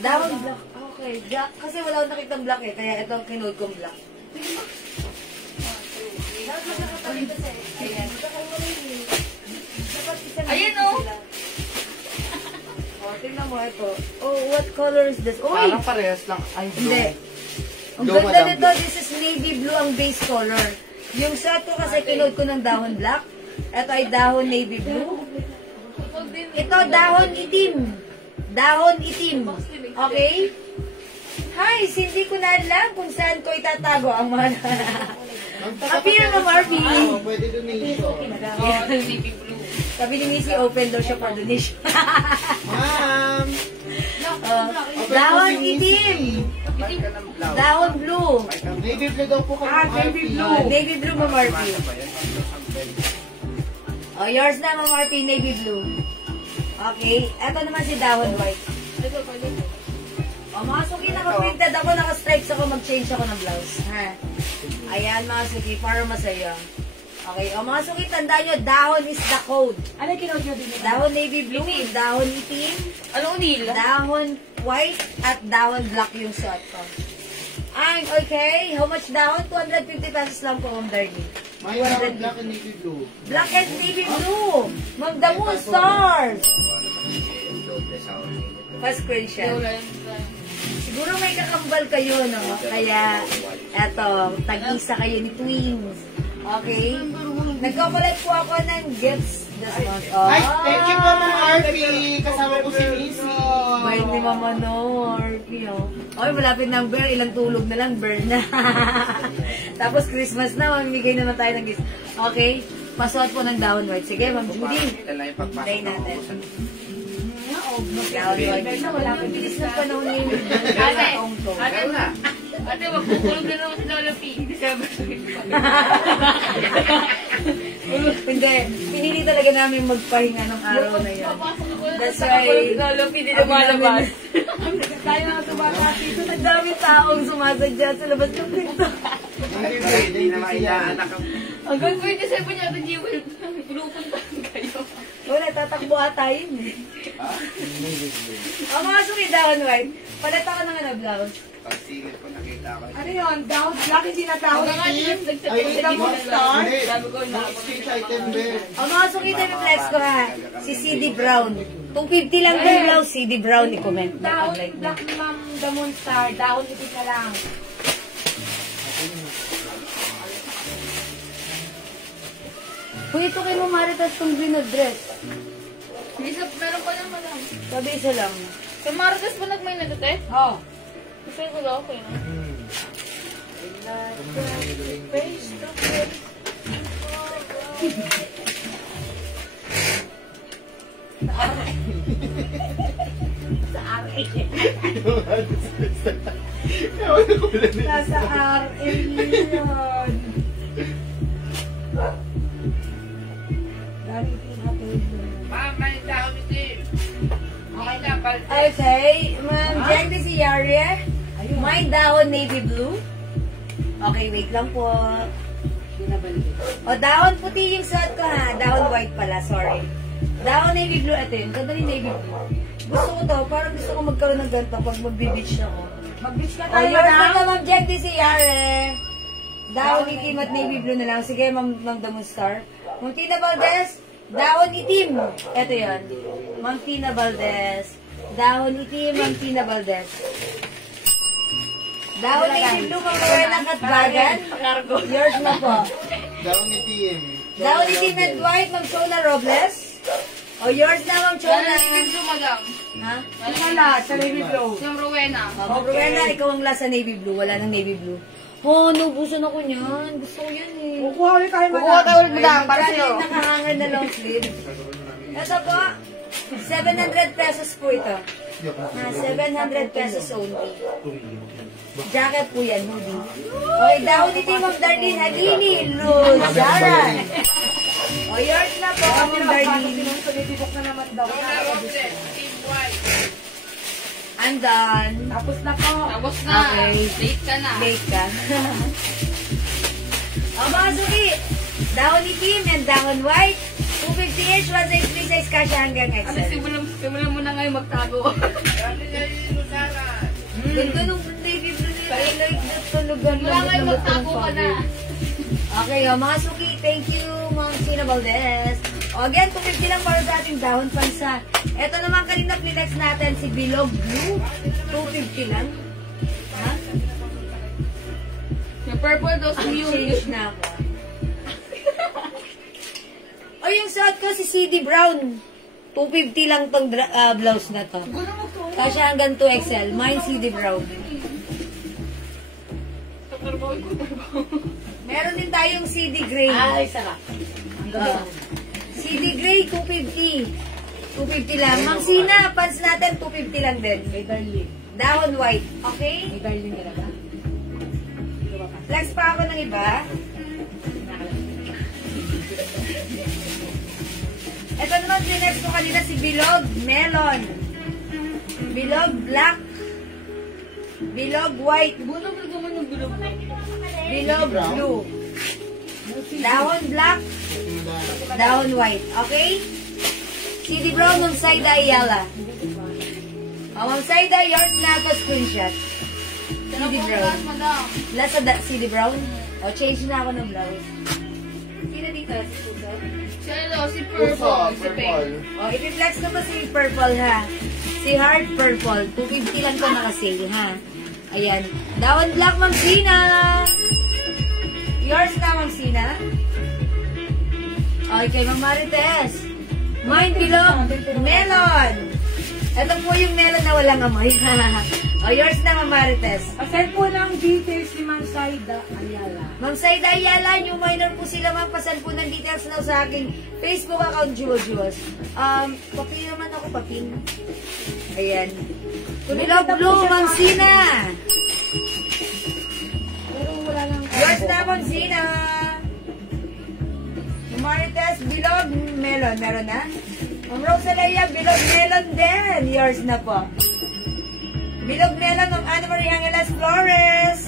Dahon black. Okay. Black. Kasi wala akong nakitang black eh. Kaya ito ang kinode kong black. Ayan. Ayan o. Oh, tingnan mo ito. Oh, what color is this? Uy! Parang parehas lang. Ay, Hindi. Ang Blue, ganda madam. nito, this is navy blue ang base color. Yung set ko kasi kinode ko ng dahon black. Ito ay dahon navy blue. Ito dahon itim. Dahon itim. Okay? Hi, hindi ko na alam kung saan ko itatago ang mga appear na Marvin. Oh, pwede donation. Sabi ni Missy, open daw siya for donation. Ma'am! Dahon itim. Ba't ka ng blouse? Dahon blue. Navy blue daw po kayo. Navy blue. Navy blue, Ma'am Marvin. Oh, yours na, Ma'am Marvin, navy blue. Okay. Ito naman si dahon white. O, mga suki, naka-printed ako, naka-stripes ako, mag-change ako ng blouse. Ha? Ayan, mga suki, para masaya. Okay, o mga suki, tandaan nyo, dahon is the code. Ano yung kinod nyo din? Dahon navy blue, dahon itim, Anong nil? dahon white, at dahon black yung suot ko. And, okay, how much dahon? 250 pesos lang po, Ma'am Darlie. May dahon black and navy blue. Black and navy blue. Ma'am Damu, stars. Pa-screenshot. Siguro may kakambal kayo, no? Kaya, eto, tag-isa kayo ni Twins. Okay? Nagkakulat po ako ng gifts this month. Oh. Ay, thank you po, Ma'am RP. Kasama ko si Missy. Bye ni Mama Nor. Oy, malapit ng bear. Ilang tulog na lang, bear na. Tapos Christmas na, mamimigay naman tayo ng gifts. Okay? Pasuot po ng dahon white. Sige, Ma'am Judy. Play natin. Dahon white. Wala akong bilis ng panahon ngayon. Ate, magkukulog na naman si Lola P. December. Hindi. Pinili talaga namin magpahinga ng araw na yun. That's why... Lola P, di lumalabas. Tayo nga tumata dito. Ang daming taong sumasadya sa labas ng pinto. Hindi naman inaanak ang... Hanggang 27 niya, ito Jewel. Pinupuntahan kayo. Wala, tatakbo ata yun eh. Ang mga suki dahon white. Palata ka ng ano, blouse. Pagsilip ko nakita ko. Ano yun? Dahon black, hindi na dahon Hanggang nga, itim. Ay, ito mo star. Sabi ko, Speech item, Ben. Ang mga suki na reflex ko ha. Si CD Brown. 250 lang yung blouse, CD Brown. I-comment na. Dahon Like black ni Ma'am Damon Star. Dahon itim na lang. Kung ito kay Mamaritas tong green na dress. Isa, meron pa naman lang. Sabi isa lang. Sa Marcos pa nagmay na dito eh? Oo. Kasi ko lang okay na. Face to face. Nasa RL yun. Mama, yung tao ni Tim. Okay na, palte. Okay, Ma'am Jenny si Yari. May dahon navy blue. Okay, wait lang po. O, dahon puti yung suot ko ha. Dahon white pala, sorry. Dahon navy blue. Ito yun, ganda ni navy blue. Gusto ko to, parang gusto ko magkaroon ng ganito pag magbe-beach ako. Mag-beach ka O, tayo yours na. na Ma'am Jenny si Yari. Dahon itim at navy blue na lang. Sige, Ma'am Damustar. Ma'am Tina Valdez, dahon itim. Ito yun. Ma'am Tina Valdez. Dahon itim, Ma'am Tina Valdez. Dahon itim blue, Ma'am Rowena Katbagan. Yours na po. Dahon ni Tim. Dahon itim and white, Ma'am Chona Robles. O, yours na, Ma'am Chona. Navy blue, madam. Ha? Wala, sa navy blue. Si Rowena. Ma'am Rowena, ikaw ang lasa navy blue. Wala nang navy blue. Oh, naubusan ako niyan. Gusto ko yan eh. Kukuha ulit tayo Kukuha tayo ulit, madam, para Kasi sa'yo. nakahanger na long sleeve. Ito po, 700 pesos po ito. 700 pesos only. Jacket po yan, hoodie. Okay, dahon dito yung Ma'am Darlene Halini, Luzaran. O, yours na po, Ma'am Darlene. Sinusubibok na naman daw. Team White. I'm done. Tapos na po. Tapos na. Okay. Late ka na. Late ka. O, mga suki, dahon itim and dahon white. 250 each, 1 size, 3 size, kasya hanggang Ano, XL. simulan mo na ngayon magtago. Ganda nung navy blue nila. Like that talaga. Wala ngayon magtago ka na. Okay, o, mga suki, thank you, Ma'am Tina Valdez. O, again, 250 lang para sa ating dahon pansa. Ito naman kanina flex natin, si Bilog Blue. 250 lang. Ha? Yung purple daw si Mew. Change na ako. O, yung suot ko si CD Brown. 250 lang tong blouse na to. Kasi hanggang 2XL. Mine CD Brown. Meron din tayong CD Gray. Ay, sarap. CD Gray, 250. 250 lang. Ma'am Sina, pants natin, 250 lang din. May Darlene. Dahon white. Okay? May Darlene talaga. Flex pa ako ng iba. Ito naman, sinext ko kanina si Bilog Melon. Bilog Black. Bilog White. Bilog Blue. Dahon Black. Dahon White. Okay? CD Brown, Ma'am Saida Ayala. Ma'am Saida, yours na ako screenshot. CD Brown. Madam. Lasa CD Brown? O, change na ako ng blouse. Sino dito? Si Suso? Si ano, si purple. Si pink. O, i-flex ko pa si Purple, ha? Si Heart Purple. 250 lang ko naka-sale, ha? Ayan. Dahon Black, Ma'am Sina. Yours na, Ma'am Sina. Okay, Ma'am Marites. Mine Bilog Melon. Ito po yung melon na walang amoy. O, yours na, Ma'am Marites. Pasend po ng details ni Ma'am Saida Ayala. Ma'am Saida Ayala, new minor po sila, ma'am. Pasan po ng details na sa aking Facebook account, Jewels. Papin naman ako, papin. Ayan. Bilog Blue, Ma'am Sina. Pero wala nang... Yours na, Ma'am Sina. Marites, Bilog Melon. Meron na? Ma'am Rosalaya, Bilog Melon din. Yours na po. Bilog Melon, Ma'am Ana Maria Angeles Flores.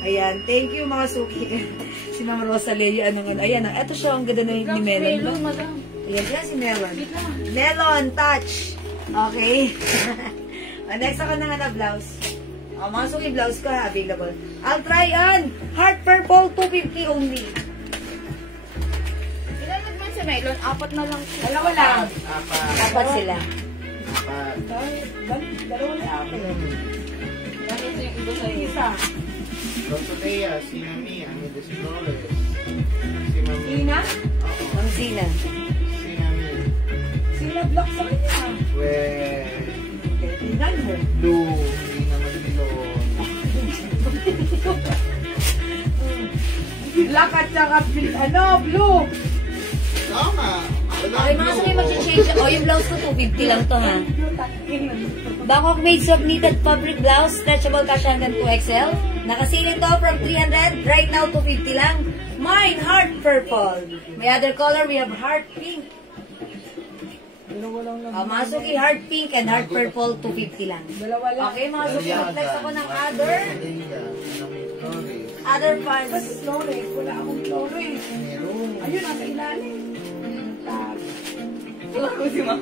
Ayan, thank you mga suki. Si Ma'am Rosalaya, ayan, ito siya, ang ganda ni Melon. Madam. Ayan siya, si Melon. Melon, touch. Okay. Next ako na nga na blouse. Mga suki, blouse ko ha, available. I'll try on. Heart Purple, 250 only. Ilan naman si Melon? 4 na lang. Dalawa lang. Dapat sila. Dalawa na ako. Bakit yung iba sa'yo? Isa. Rosalea, si Mami, ang Destroyers. Si Ina? Ma'am Zina. Sila block sa kanya. Well, Tingnan mo. blue. Hindi naman bilon. Black at saka blue. Tama. Okay, mga sabi mag-change. O, yung blouse ko, 250 lang to, ha? Bangkok made soft knitted fabric blouse, stretchable cash hanggang 2XL. Nakasili to from 300, right now 250 lang. Mine, heart purple. May other color, we have heart pink. Mga suki, heart pink and heart purple, 250 lang. Dalawa lang. Okay, mga suki, mag-flex ako ng other pants. Flores. Wala akong Flores. Meron. Ayun, nasa ilalim. Wala ko si ma'am.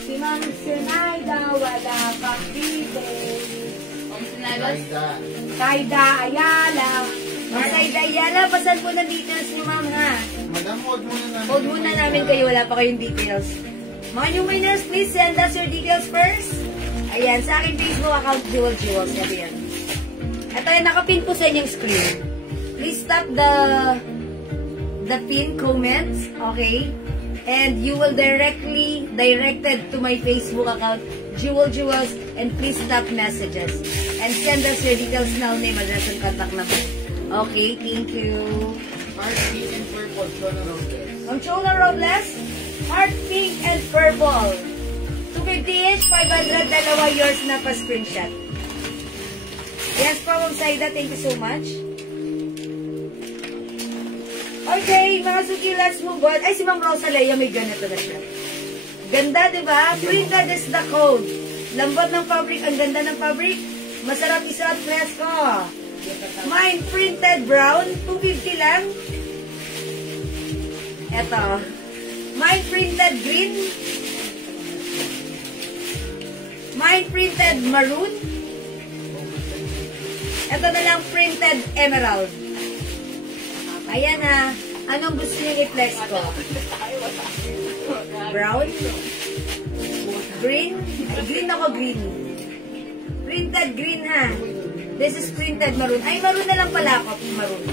Si Ma'am Sinaida, wala pang details. Ma'am Sinalas. Saida Ayala. Mga Saida Ayala, pasan po ng details niyo, ma'am, ha? Madam, hold muna namin. Hold muna namin kayo, wala pa kayong details. Mga new miners, please send us your details first. Ayan, sa aking Facebook account, Jewel Jewels. Ito yan. Ito yung nakapin po sa inyong screen. Please stop the pin comments, okay? And you will directed to my Facebook account, Jewel Jewels, and please stop messages. And send us your details now, name, address, and contact number. Okay, thank you. Heart pink and purple. Chona Robles. Ang Chola Robles, heart pink and purple. 250 each, 500, dalawa, yours na pa screenshot. Yes po, Ma'am Saida, thank you so much. Okay, mga suki, let's move on. Ay, si Ma'am Rosalea, may ganito na siya. Ganda, di ba? Printed is the code. Lambot ng fabric, ang ganda ng fabric. Masarap isuot, fresco. Mine printed brown, 250 lang. Eto. Mine printed green. Mine printed maroon. Ito na lang printed emerald. Ayan na. Anong gusto niyo i-flex ko? Brown? Green? Ay, green ako, green. Printed green, ha? This is printed maroon. Ay, maroon na lang pala ako. Maroon.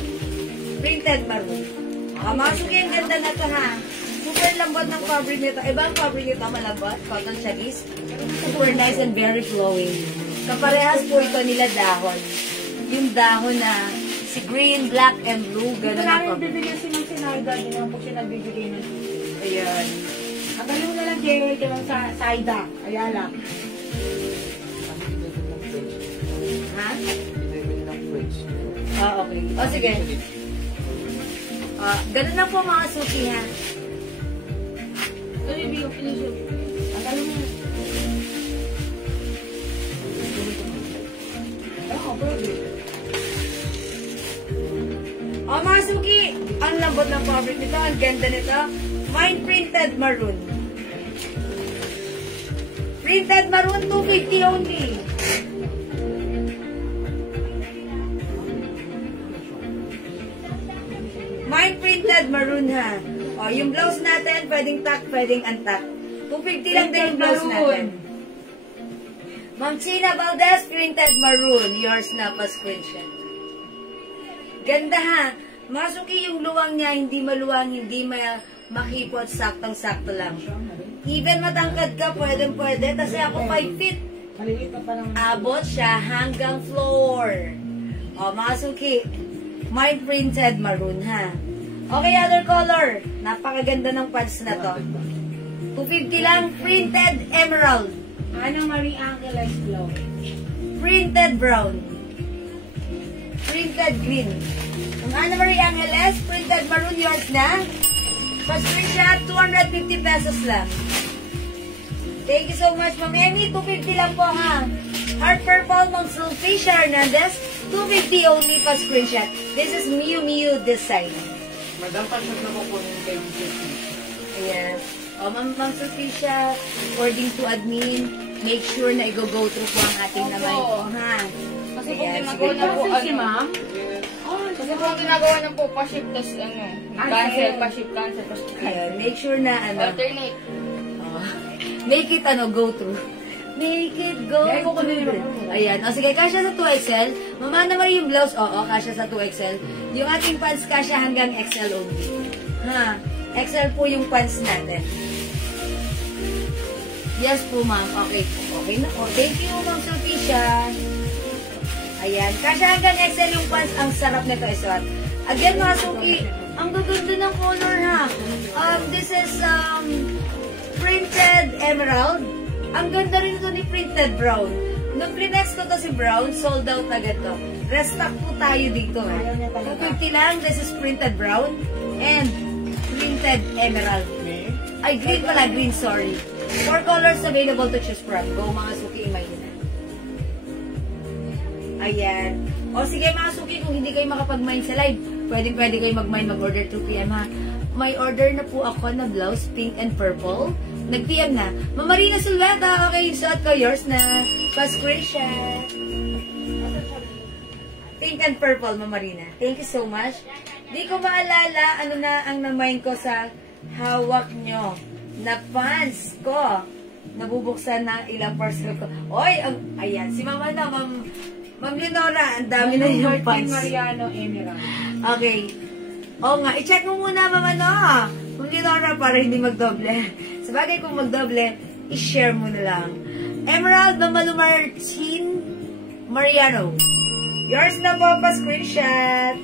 Printed maroon. Masok yung ganda na to, ha? Super lambot ng fabric nito. Iba ang fabric nito, malambot. Cotton chagis. Super nice and very flowing. Kaparehas po ito nila dahon. Yung dahon na si green, black, and blue. Ito Ganun ang namin fabric. bibigyan si Ma'am Sinaida. Hindi naman po siya nagbibigay ng Ayan. ang galing na lang kay Ma'am Saida Ayala. Ha? Bibili ng fridge. Okay. O, sige. Ganun na po mga suki, ha? Ang galing na. Mga suki, ang lambot ng fabric nito, ang ganda nito. Mine printed maroon. Printed maroon, 250 only. Mine printed maroon, ha? O, yung blouse natin, pwedeng tuck, pwedeng untuck. 250 lang din yung blouse natin. Ma'am China Valdez, printed maroon. Yours na pa screenshot. Ganda, ha? Masuki yung luwang niya, hindi maluwang, hindi makipot, saktang-sakto lang. Even matangkad ka, pwede. Kasi ako 5 feet. Maliliit pa lang. Abot siya hanggang floor. O, Masuki, mine printed maroon, ha? Okay, other color. Napakaganda ng pants na to. 250 lang, printed emerald. Ano Marie Angeles Glow? Printed brown. Printed green. Ang Ana Marie Angeles, printed maroon, yours na. Pa-screenshot, 250 pesos lang. Thank you so much, Ma'am Emmy. 250 lang po, ha. Heart purple, Ma'am Sulficia Hernandez. 250 only pa-screenshot. This is Miu Miu design. Madam, pasok na po po yung kay Yes. O, Ma'am Sulficia, according to admin, make sure na i-go through po ang ating naman ito, ha. Kasi po Ayan, ginagawa na po Kasi si Ma'am? Kasi po ginagawa na po pa-ship, tas Cancel, pa-ship, cancel, pa-ship. Ayan, make sure na Alternate. make it go through. Make it go through. Ayan. O sige, kasya sa 2XL. Mamana mo rin yung blouse. Oo, kasya sa 2XL. Yung ating pants kasya hanggang XL only. Ha? XL po yung pants natin. Yes po, ma'am. Okay po. Okay na po. Thank you, ma'am Sophia. Ayan. Kasya hanggang XL yung pants. Ang sarap nito isuot. Again, mga Suki, ang gaganda ng color, ha? This is printed emerald. Ang ganda rin ito ni printed brown. Nung prinex ko to si brown, sold out agad to. Restock po tayo dito. 250 lang. This is printed brown and printed emerald. Ay, green pala. Green, sorry. 4 colors available to choose from. Go, mga Suki, imay na. Ayan. O sige, mga Suki, kung hindi kayo makapag-mine sa live, pwede kayo mag-mine, mag-order 2 PM, ha? May order na po ako na blouse, pink and purple. Nag-PM na. Mamarina Sulweta, okay, suot ko, yours na. Pa-screenshot. Pink and purple, Mamarina. Thank you so much. Di ko maalala ano na ang namain ko sa hawak nyo na pants ko. Nabubuksan na ilang parcel ko. Oy, ayan, si Mama na, Ma'am Leonora, ang dami na yung pants. Mariano Emerald. Okay. Oo nga, i-check mo muna, Mama, no? Ma'am Leonora, para hindi magdoble. Sabagay kung magdoble, i-share mo na lang. Emerald Mamalu Martin Mariano. Yours na po, pa-screenshot.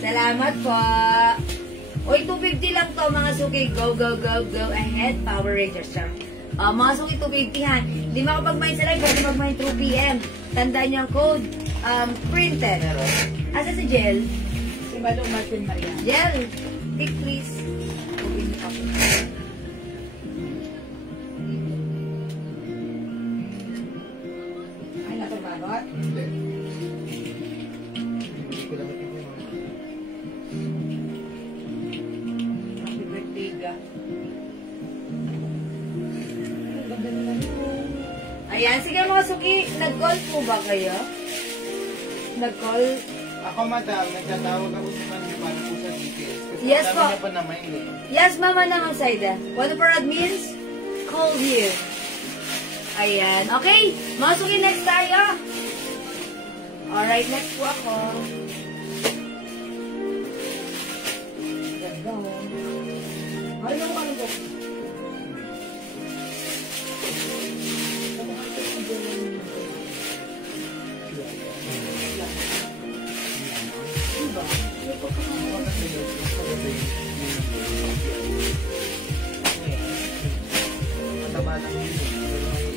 Salamat po. Uy, 250 lang to, mga Suki. Go, go, go, go ahead. Power Rangers, char. Mga Suki, 250 ha. Hindi makapag-mine sa live, pwede mag-mine 2 PM. Tandaan niyo ang code. Printed. Asa si Jel? Si Malu Martin Mariano. Jel, pick please. Ay, nakabagot. Hindi. Hindi ko lang ito. Happy birthday, ga. Ang ganda naman yun. Ayan, sige mga Suki, nag-call po ba kayo? Nag-call? Ako, madam, nagtatawag ako sa kanya para po sa details. Kasi Yes, sabi po. niya pa naman eh. Yes, Mama naman, Saida. One of our admins, call you. Ayan, okay. Mga Suki, next tayo. Alright, next po ako. Ganda, oh. Ano yung ano ko?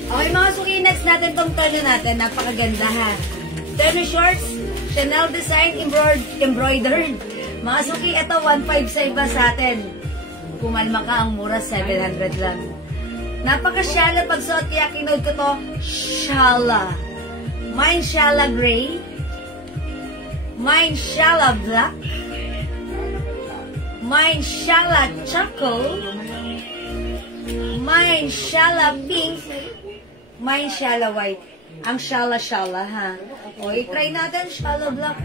Okay, mga Suki, next natin tong tono natin. Napakaganda, ha. Tono shorts, Chanel design, embroidered. Mga Suki, ito 1.5 sa iba sa atin. Kumalma ka, ang mura, 700 lang. Napaka-shala pag suot, kaya kinode ko to, shala. Mine shala gray. Mine shala black. Mine shala charcoal. Mine shala pink. Mine shala white. Ang shala-shala, ha? O, i-try natin, shala black.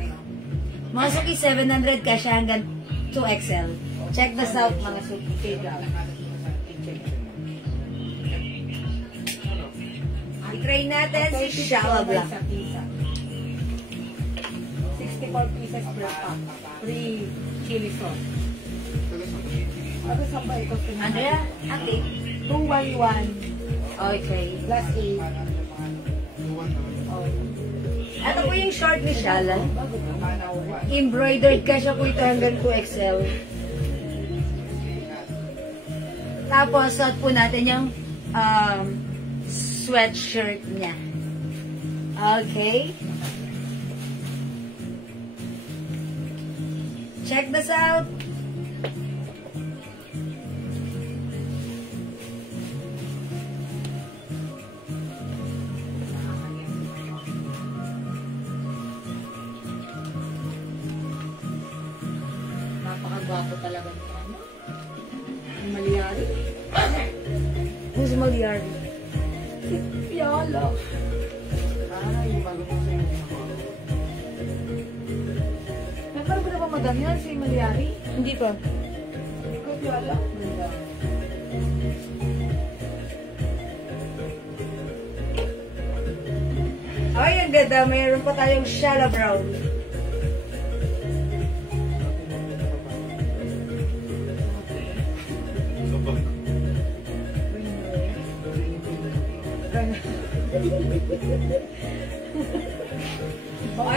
Mga Suki, 700 ka siya hanggang 2XL. Check this out, mga Suki. I-try natin si shala black. 64 pieces per pack. Free chili sauce. Ano sa pa ito? Andrea, ate. 211 Okay. plus 8. Ito po yung short ni Shala. Embroidered ka siya po ito hanggang 2XL. Tapos, suot po natin yung sweatshirt niya. Okay. Check this out. Napakagwapo talaga ito. Ano? Ang Malyari. Who's Malyari? Piala. Ay, bago po sa inyo. Pero madam yan, si Malyari. Hindi pa. Ikaw yala. Ganda. Ay, ang ganda. Mayroon pa tayong Shala Brown.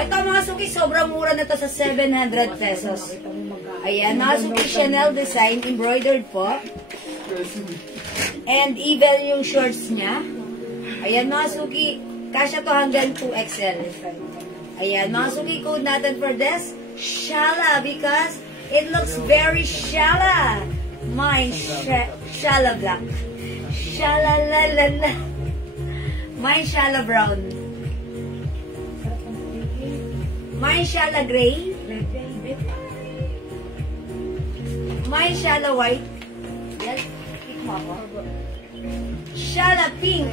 Ito mga suki, sobrang mura na to sa 700 pesos. Ayan, mga suki, Chanel design, embroidered po. And even yung shorts niya. Ayan, mga suki, kasya to hanggang 2XL. Ayan, mga suki, code natin for this, Shala, because it looks very Shala. Mine, Shala Black. Shala la la la. Mine, Shala Brown. Mine, Shala Gray. Mine, Shala White. Yes, pick mo ako. Shala Pink.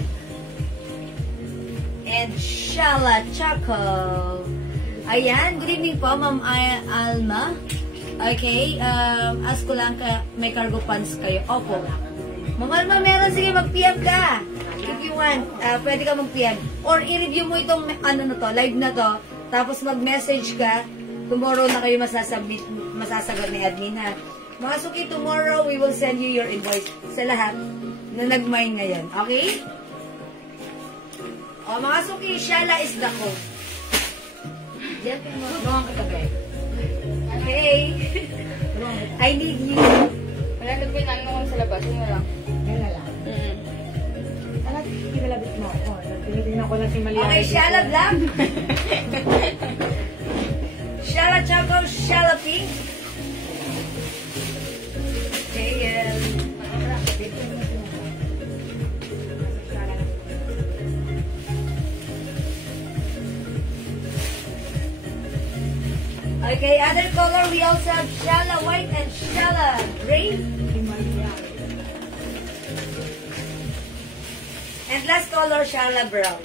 And Shala Choco. Ayan, good evening po, Ma'am Alma. Okay, ask ko lang, may cargo pants kayo. Opo. Ma'am Alma, meron, sige, mag-PM ka. If you want, pwede ka mag-PM. Or i-review mo itong, ano na to, live na to. Tapos mag-message ka. Tomorrow na kayo masasagot ni admin, ha. Mga suki, tomorrow we will send you your invoice sa lahat na nag-mine ngayon. Okay? O, mga suki, Shala is the code. Diyan ka mo. Doon ka tagay. Okay. I need you. Wala na pinanong sa labas. Yun na lang. Yan na lang. Anak, kinalabit mo ako. Tinitingnan ko lang si Malyari. Okay, Shala Black. Shala Choco, Shala Pink. Okay, okay, other color, we also have Shala White and Shala Gray. And last color, Shala Brown.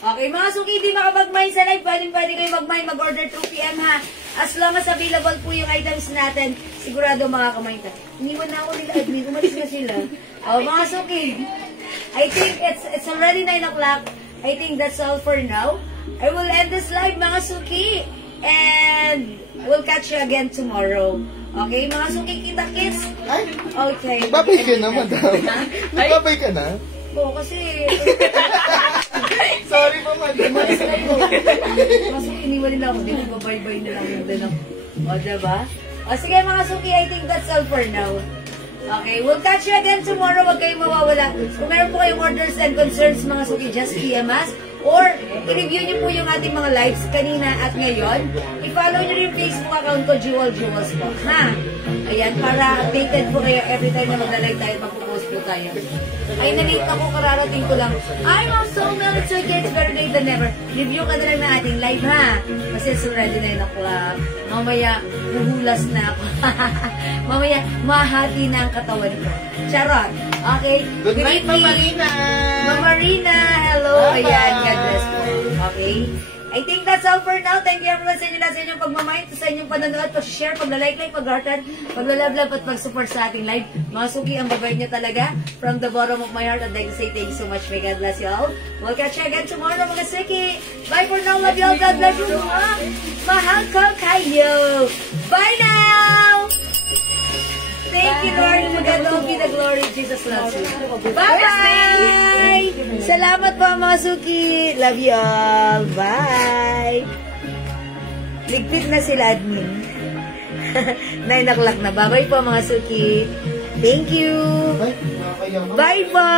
Okay, mga suki, di makapag-mine sa live. Pwede kayo mag-mine, mag-order 2 PM ha. As long as available po yung items natin, sigurado makaka-mine ka. Iniwan na ako nila admin, umalis na sila. Mga suki, I think it's already 9 o'clock. I think that's all for now. I will end this live, mga suki. And we'll catch you again tomorrow. Okay, mga suki, kita-kits. Ay, Okay. nagbabay ka na, madam. Nagbabay ka na? Oo, kasi... Sorry po, madam. Mas iniwan nila ako, di ko babay-bay na lang yung din ako. O, diba? O, sige mga suki, I think that's all for now. Okay, we'll catch you again tomorrow. Huwag kayong mawawala. Kung meron po kayong orders and concerns, mga suki, just PM us. Or, i-review niyo po yung ating mga lives kanina at ngayon. I-follow niyo yung Facebook account ko, Jewel Jewels po. Ha? Ayan, para updated po kayo every time na magla-live tayo, magpo-post po tayo. Ay, na-late ako, kararating ko lang. Ay, Ma'am Soulmel, it's okay, it's better late than never. Review ka na lang na ating live, ha? Kasi it's already 9 o'clock. Mamaya, huhulas na ako. Mamaya, mahati na ang katawan ko. Charot. Okay? Good night, Ma'am Marina. Ma'am Marina, hello. Bye-bye. Ayan, God bless po. Okay? I think that's all for now. Thank you everyone sa inyo lahat, sa inyong pagmamahal, sa inyong panonood, pag-share, pag-like, pag-heartan, pag-love, at pag-support sa ating live. Mga suki, ang babay niyo talaga. From the bottom of my heart, I'd like to say thank you so much. May God bless you all. We'll catch you again tomorrow, mga suki. Bye for now. Love you all. God bless you. Mahal ko kayo. Bye now! Thank you, Lord. Magandang be the glory. Jesus loves you. Bye-bye! Salamat po, mga suki. Love you all. Bye! Ligpit na sila, admin. 9 o'clock na. Bye-bye po, mga suki. Thank you. Ay, nakakayaman. Bye po!